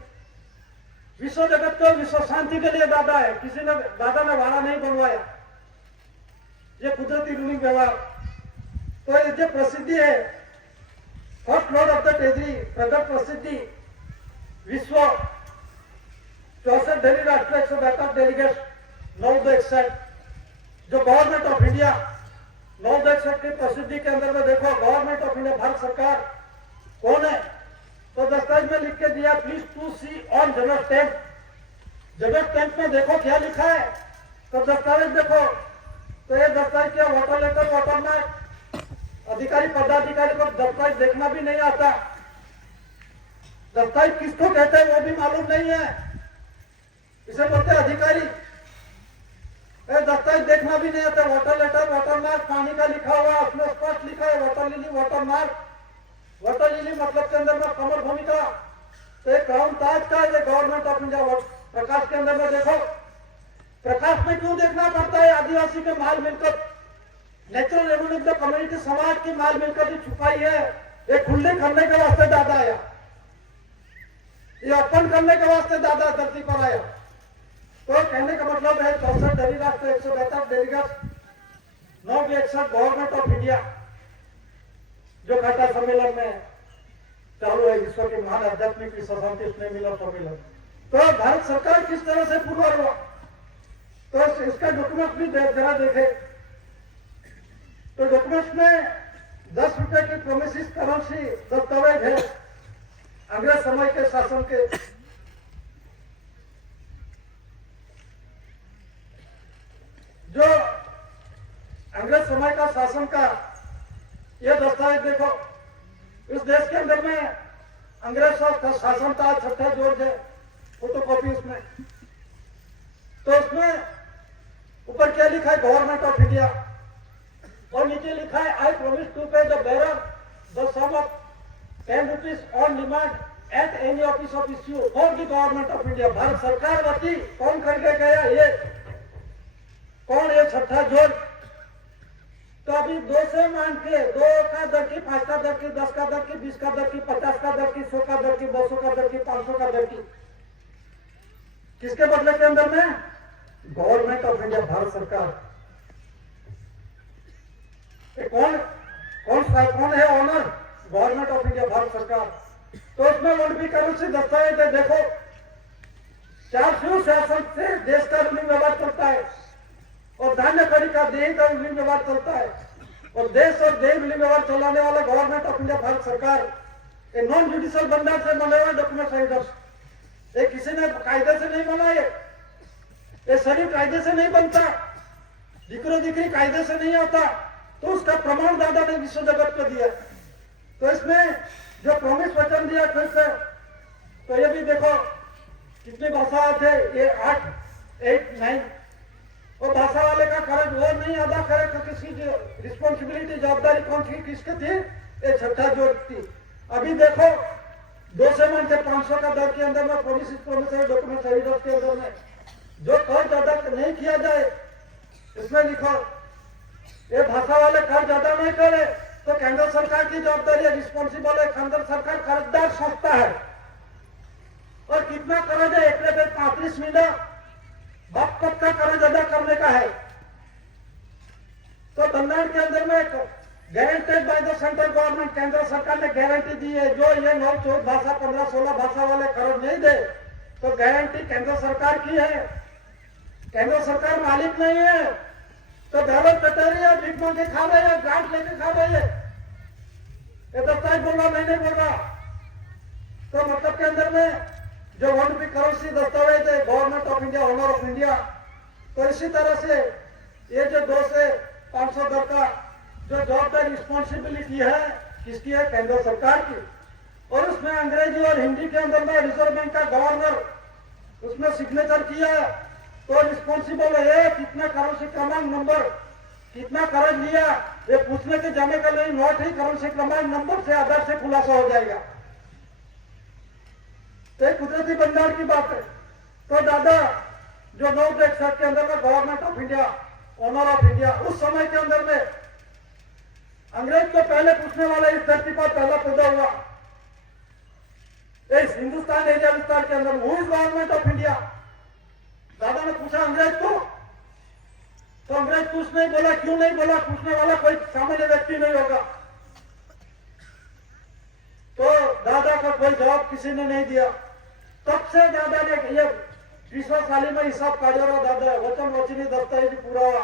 विश्व जगत को विश्व शांति के लिए दादा है, किसी ने दादा ने वाड़ा नहीं बनवाया, ये कुदरती रूलिंग व्यवहार। तो ये जो प्रसिद्धि है first lord of the treasury प्रगट प्रसिद्धि विश्व 64 दिल्ली राष्ट्र 172 डेलीगेट नवोदय एक्ट जो government of India Navodaya act की प्रसिद्धि के अंदर में देखो गवर्नमेंट ऑफ इंडिया भारत सरकार कौन है, तो दस्तावेज में लिख के दिया please to see on general stamp. General stamp में देखो क्या लिखा है, तो दस्तावेज देखो, तो ये दस्तावेज क्या वाटर लेटर वाटर मार्क, अधिकारी पदाधिकारी को दस्तावेज देखना भी नहीं आता, दस्तावेज किसको कहते हैं वो भी मालूम नहीं है, इसे बोलते हैं अधिकारी। दस्तावेज देखना भी नहीं आता, वाटर लेटर वाटर मार्क पानी का लिखा हुआ, उसमें स्पष्ट लिखा है water lily water mark, water lily मतलब के अंदर में कमल भूमिका, तो एक क्राउन ताज का ये गवर्नमेंट ऑफ इंडिया प्रकाश के अंदर में देखो, प्रकाश में क्यों देखना पड़ता है, आदिवासी के माल मिलकत natural revenue of the community समाज की माल मिलकत ही छुपाई है, ये खुले करने के वास्ते दादा आया, ये अपन करने के वास्ते दादा धरती पर आया। तो कहने का मतलब है 64 दिल्ली राष्ट्र 172 डेलीगेट 961 गवर्नमेंट ऑफ इंडिया जो घाटा सम्मेलन में चालू है, विश्व के महान आध्यात्मिक शांति स्नेह मिलन सम्मेलन। तो भारत सरकार किस तरह से पूर्व हुआ, तो इसका डॉक्यूमेंट भी जरा देखे, तो डॉक्यूमेंट में 10 रुपए की प्रोमिसिस करेंसी दस्तावेज है अंग्रेज समय के शासन के, जो अंग्रेज समय का शासन का यह दस्तावेज देखो, इस देश के अंदर में अंग्रेज शासन का छठा जोड़ है फोटोकॉपी उसमें, तो उसमें ऊपर क्या लिखा है गवर्नमेंट ऑफ इंडिया, और नीचे लिखा है I promise to pay the bearer the sum of 10 rupees on demand at any office of issue for the government of India. Bharat सरकार वती कौन करके गया, ये कौन है छठा जोड़, तो अभी 2 से मान के 2 का दर की, 5 का दर की, 10 का दर की, 20 का दर की, 50 का दर की, 100 का दर की, 200 का दर की, 500 का दर की, किसके बदले के अंदर में गवर्नमेंट ऑफ इंडिया भारत सरकार। कौन कौन कौन है honour, government of India Bharat सरकार। तो इसमें वन भी करेंसी दस्तावेज है देखो, 400 शासन से देश का रूलिंग व्यवहार चलता है, और धान्य खड़ी का देही का रूलिंग व्यवहार चलता है, और देश और देही रूलिंग व्यवहार चलाने वाला गवर्नमेंट ऑफ इंडिया भारत सरकार ये नॉन जुडिशियल बंदर से बने हुए डॉक्यूमेंट राइटर्स, ये किसी ने कायदे से नहीं बनाए, ये शरीफ कायदे से नहीं बनता, जिक्र जिक्री कायदे से नहीं आता, तो उसका प्रमाण दादा ने विश्व जगत को दिया। तो इसमें जो प्रॉमिस वचन दिया फिर से, तो ये भी देखो कितनी भाषा थे, ये 8, 9, और भाषा वाले का खर्च वो नहीं अदा करे तो किसी रिस्पॉन्सिबिलिटी जवाबदारी कौन सी किसकी थी, ये छठा जोड़ थी। अभी देखो 2 से मान के 500 का दर के अंदर में प्रोमिस डॉक्यूमेंट एविडेंस के अंदर में जो कर्ज अदा नहीं किया जाए, इसमें लिखो ये भाषा वाले कर्ज अदा नहीं करे तो केंद्र सरकार की जवाबदारी है, रिस्पॉन्सिबल है, केंद्र सरकार कर्जदार संस्था है, और कितना कर्ज है, 1 महीना बाप कब का कर्ज अदा करने का है। तो तमिलनाडु के अंदर में guaranteed by the central government, केंद्र सरकार ने गारंटी दी है, जो ये 9, 14 भाषा 15, 16 भाषा वाले कर्ज नहीं दे तो गारंटी केंद्र सरकार की है, केंद्र सरकार मालिक नहीं है। तो दौलत कटोरी है, भीख मांग के खा रहे हैं, ग्रांट लेके खा रहे हैं, ये दस्तावेज बोल रहा, मैं नहीं बोल रहा। तो मतलब के अंदर में जो वन भी करेंसी दस्तावेज है government of India, honour of India, तो इसी तरह से ये जो 2 से 500 दर का जो जवाबदारी रिस्पॉन्सिबिलिटी है किसकी है, केंद्र सरकार की। और उसमें अंग्रेजी और हिंदी के अंदर में रिजर्व बैंक का गवर्नर उसमें सिग्नेचर किया तो रिस्पॉन्सिबल है कितना करेंसी क्रमांक नंबर कितना कर्ज लिया ये पूछने के जाने का नहीं, नोट ही करेंसी क्रमांक नंबर से आधार से खुलासा हो जाएगा। तो कुदरती भंडार की बात है। तो दादा जो 961 के अंदर में government of India, honour of India, उस समय के अंदर में अंग्रेज को पहले पूछने वाला इस धरती पर पहला पैदा हुआ इस हिंदुस्तान एरिया विस्तार के अंदर, who is government of India. दादा ने पूछा अंग्रेज को, तो अंग्रेज कुछ नहीं बोला। क्यों नहीं बोला? पूछने वाला कोई सामान्य व्यक्ति नहीं होगा। तो दादा का कोई जवाब किसी ने नहीं दिया। तब से दादा ने ये 20 साल में हिसाब काढ़ो दादा वचन वचनी दस्तावेज पूरा हुआ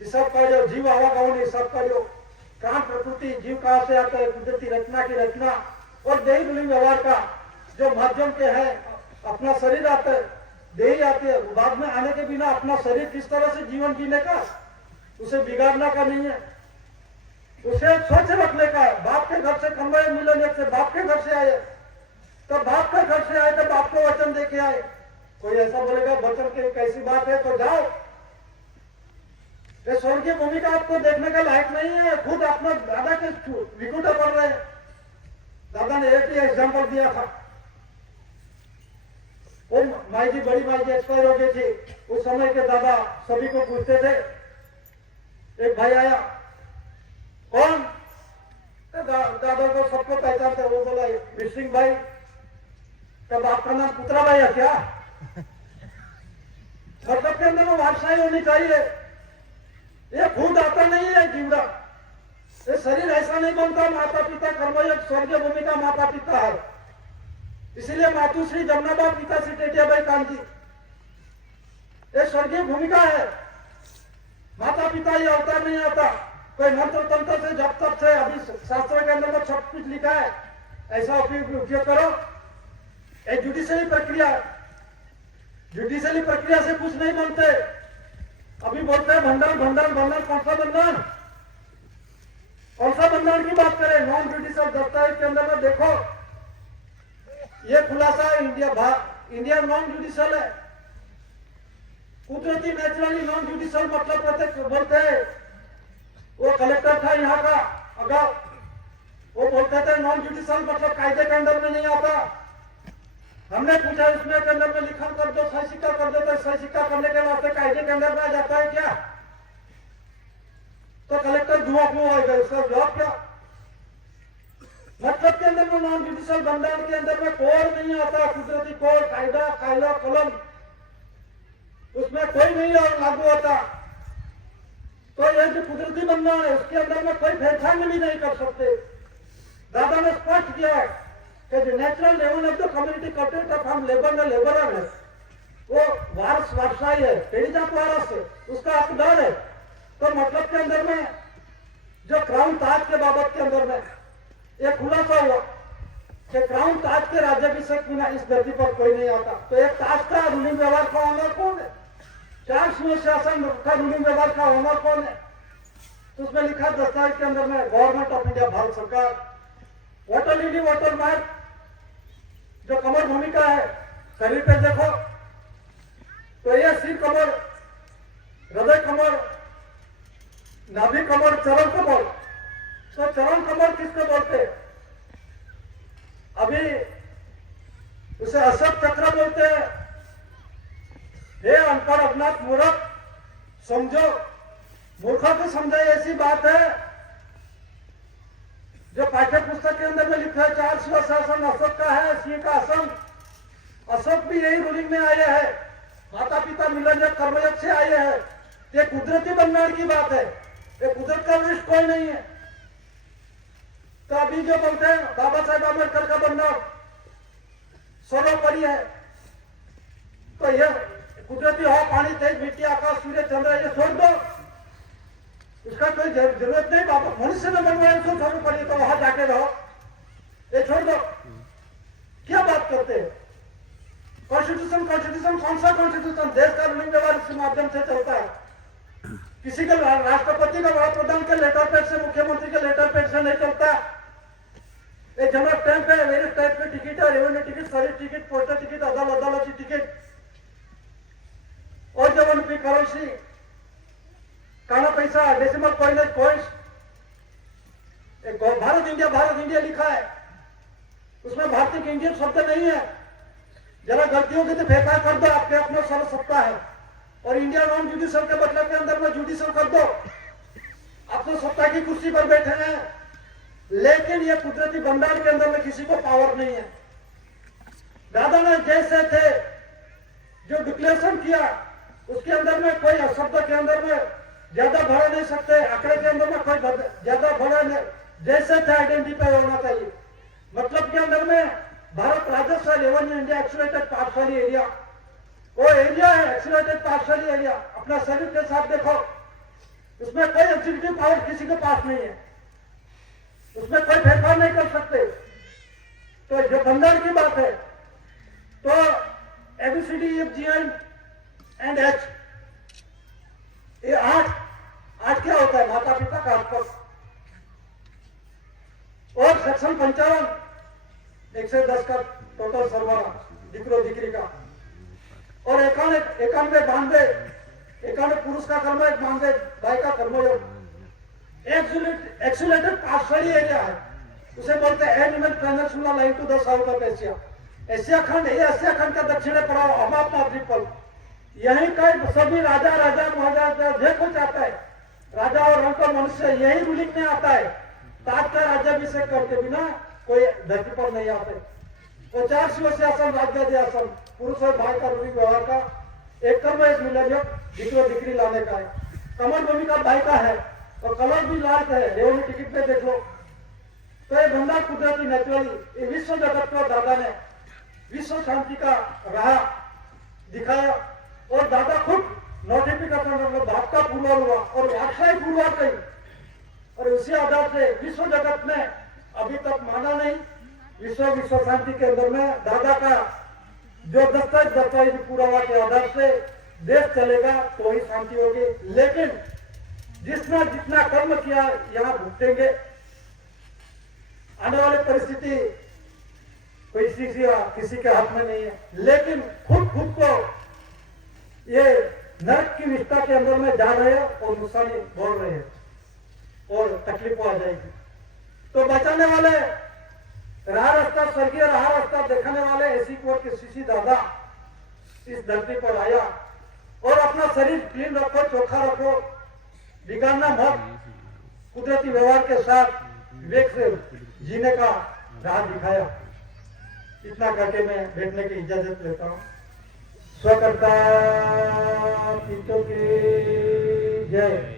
हिसाब काढ़ो, जीव हवा गाँव हिसाब काढ़ो, कहाँ प्रकृति जीव कहाँ से आता है, कुदरती रचना की रचना और देही मूलिक व्यवहार का जो माध्यम के है अपना शरीर आता है, देही आती है, बाद में आने के बिना अपना शरीर किस तरह से जीवन जीने का, उसे बिगाड़ना का नहीं है, उसे स्वच्छ रखने का है। बाप के घर से कमरे मिलने से बाप के घर से आए, तो बाप के घर से आए तो बाप को वचन दे के आए। कोई ऐसा बोलेगा वचन की कैसी बात है, तो जाओ ये स्वर्गीय भूमिका आपको देखने का लायक नहीं है। खुद अपना दादा के विकुटा पढ़ रहे हैं। दादा ने एक ही एग्जाम्पल दिया था, वो माई जी बड़ी माई जी एक्सपायर हो गई थी। उस समय के दादा सभी को पूछते थे। एक भाई आया, कौन? दादा को सबको पहचानते, वो बोला सिंह भाई। तब आपका नाम पुत्रा भाई है क्या? मतलब के अंदर वो वारसाई होनी चाहिए। ये खुद आता नहीं है जीवड़ा, ये शरीर ऐसा नहीं बनता। माता पिता कर्मयोग स्वर्गीय भूमिका माता पिता है। इसीलिए मातुश्री जमुनाबा पिता श्री टेटियाबाई कांजी ये स्वर्गीय भूमिका है। माता पिता ये अवतार नहीं आता कोई मंत्र तंत्र से जब तक से। अभी शास्त्र के अंदर में सब कुछ लिखा है, ऐसा उपयोग करो। एक जुडिशियली प्रक्रिया, जुडिशियली प्रक्रिया से कुछ नहीं बनते। अभी बोलते हैं भंडार भंडार भंडार, कौन सा भंडार? कौन सा भंडार की बात करें? नॉन जुडिशियल दस्तावेज के अंदर में देखो, ये खुलासा इंडिया नॉन जुडिशियल है। कुदरती नेचुरली नॉन जुडिशियल मतलब बोलते हैं। वो कलेक्टर था यहाँ का अगर, वो बोलते थे नॉन जुडिशियल मतलब कायदे के अंदर में नहीं आता। हमने पूछा इसमें के अंदर में लिखन कर दो, सही सिक्का कर दो, तो सही सिक्का करने के वास्ते कायदे के अंदर में आ जाता है क्या? तो कलेक्टर धुआं क्यों हो गए? उसका जवाब क्या? मतलब के अंदर में नॉन जुडिशियल भंडार के अंदर में कोड नहीं आता। कुदरती कोड, कायदा, कायदा, कलम, उसमें कोई नहीं लागू होता। तो ये जो कुदरती भंडार है उसके अंदर में कोई छेड़छाड़ भी नहीं कर सकते। दादा ने स्पष्ट किया है कि जो natural level of the community कटेड of हम लेबर न लेबरर है, वो वारस वारसाई है, पीढ़ी जात वारस है, उसका हकदार है। तो मतलब के अंदर में जो क्राउन ताज के बाबत के अंदर में एक खुलासा हुआ कि क्राउन ताज के राज्याभिषेक बिना इस धरती पर कोई नहीं आता। तो एक ताज का रूलिंग व्यवहार का ऑनर कौन है? 4 शासन का रूलिंग व्यवहार का ऑनर कौन है? तो उसमें लिखा दस्तावेज के अंदर में गवर्नमेंट ऑफ इंडिया, भारत सरकार। वोटर लीडी वोटर मार्क जो कमर भूमिका है, शरीर पे देखो तो ये सिर कमर, हृदय कमर, नाभि कमर, चरण कमर। तो चरण कमर किसको बोलते? अभी उसे अशोक चक्र बोलते हैं। हे अनपढ़ अज्ञात मूर्ख, समझो, मूर्खों को समझे ऐसी बात है जो पाठ्य पुस्तक के अंदर में लिखा है। 4 शासन अशोक का है, सिंह का आसन। अशोक भी यही रूलिंग में आए हैं, माता पिता मिलन जब कर्मयोग से आए हैं। ये कुदरती भंडार की बात है, ये कुदरत का वृक्ष कोई नहीं है। तो अभी जो बोलते हैं बाबा साहेब अम्बेडकर का भंडार सर्वोपरि है, तो ये कुदरती हवा, पानी, तेज, मिट्टी, आकाश, सूर्य, चंद्र, ये छोड़ दो, उसका कोई जरूरत नहीं। बाबा मनुष्य ने बनवाया उसको सर्वोपरि, तो वहां जाके रहो, ये छोड़ दो। क्या बात करते हैं? कॉन्स्टिट्यूशन, कॉन्स्टिट्यूशन कौन सा कॉन्स्टिट्यूशन? देश का रूलिंग व्यवहार इसी माध्यम से चलता है। किसी का राष्ट्रपति का, वड़ा प्रधान के लेटर पैड से, मुख्यमंत्री के लेटर पैड से नहीं चलता। ये जमा स्टैंप है, वेरियस टाइप के टिकट है, revenue ticket, service ticket, postal ticket, अदालती टिकट और जब पे करेंसी काला पैसा, decimal coinage coins, Bharat India लिखा है, उसमें भारतीय के इंडियन शब्द नहीं है। जरा गलती होगी तो फेंका कर दो, आपके अपना सर्व सत्ता है और इंडिया नॉन जुडिशियल के मतलब के अंदर में जुडिशियल कर दो, अपने सत्ता की कुर्सी पर बैठे हैं। लेकिन ये कुदरती भंडार के अंदर में किसी को पावर नहीं है। दादा ने जैसे थे जो डिक्लेरेशन किया उसके अंदर में कोई शब्द के अंदर में ज्यादा भरा नहीं सकते, आंकड़े के अंदर में कोई ज्यादा भरा नहीं, जैसे थे आइडेंटिफाई होना चाहिए। मतलब के अंदर में भारत राजस्व रेवेन्यू इंडिया एक्सुलेटेड पार्शली एरिया, वो एरिया है एक्सुलेटेड पार्शली एरिया। अपना शरीर के साथ देखो, उसमें कोई एग्जीक्यूटिव पावर किसी के पास नहीं है, उसमें कोई फेरफार नहीं कर सकते। तो जो भंडार की बात है तो A B C D F G and H, ये आठ क्या होता है, माता पिता का हक और सेक्शन 55 110 का टोटल सरवाना दिक्रो दिक्री का और 91 पुरुष का कर्म, 92 भाई का कर्मयोग। एक्सुलेटेड पार्शली एरिया है, उसे बोलते हैं animal peninsula line to the south of Asia. Asia खंड, ये एशिया खंड का दक्षिण पड़ाव हमारा द्वीपकल्प, यहीं का सभी राजा महाराजा जो कुछ आता है, राजा और उनका मनुष्य यही रूलिंग में आता है। ताज का राज्याभिषेक करके बिना कोई धरती पर नहीं आते। तो 4 शिवशासन, राज्यासन, पुरुष और भाई का रूलिंग व्यवहार का एक कर्म, एक मिलन दिक्रो दिक्री लाने का है। कमल भूमि का भाई का है और कलर भी लाल है, रेवेन्यू टिकट पे देख लो। तो ये भंडार कुदरती नेचुरली विश्व जगत को दादा ने विश्व शांति का राह दिखाया और दादा खुद नोटिफिकेशन भाग का पुरवार हुआ और व्यावसायिक पुरवार गई और उसी आधार से विश्व जगत में अभी तक माना नहीं। विश्व शांति के अंदर में दादा का जो दस्तावेज पुरावा के आधार से देश चलेगा तो ही शांति होगी। लेकिन जिसने जितना कर्म किया यहाँ भुगतेंगे। आने वाली परिस्थिति कोई किसी के हाथ में नहीं है, लेकिन खुद को ये नरक की निष्ठा के अंदर में जा रहे हैं और नुकसानी बोल रहे हैं और तकलीफ आ जाएगी। तो बचाने वाले राह रास्ता, स्वर्गीय राह रास्ता दिखाने वाले ऐसी कोर्ट के सीसी दादा इस धरती पर आया और अपना शरीर क्लीन रखो, चोखा रखो, बिगाड़ना मत, कुदरती व्यवहार के साथ विवेक से जीने का राह दिखाया। इतना करके मैं बैठने की इजाजत लेता हूँ। स्वकर्ता की जय।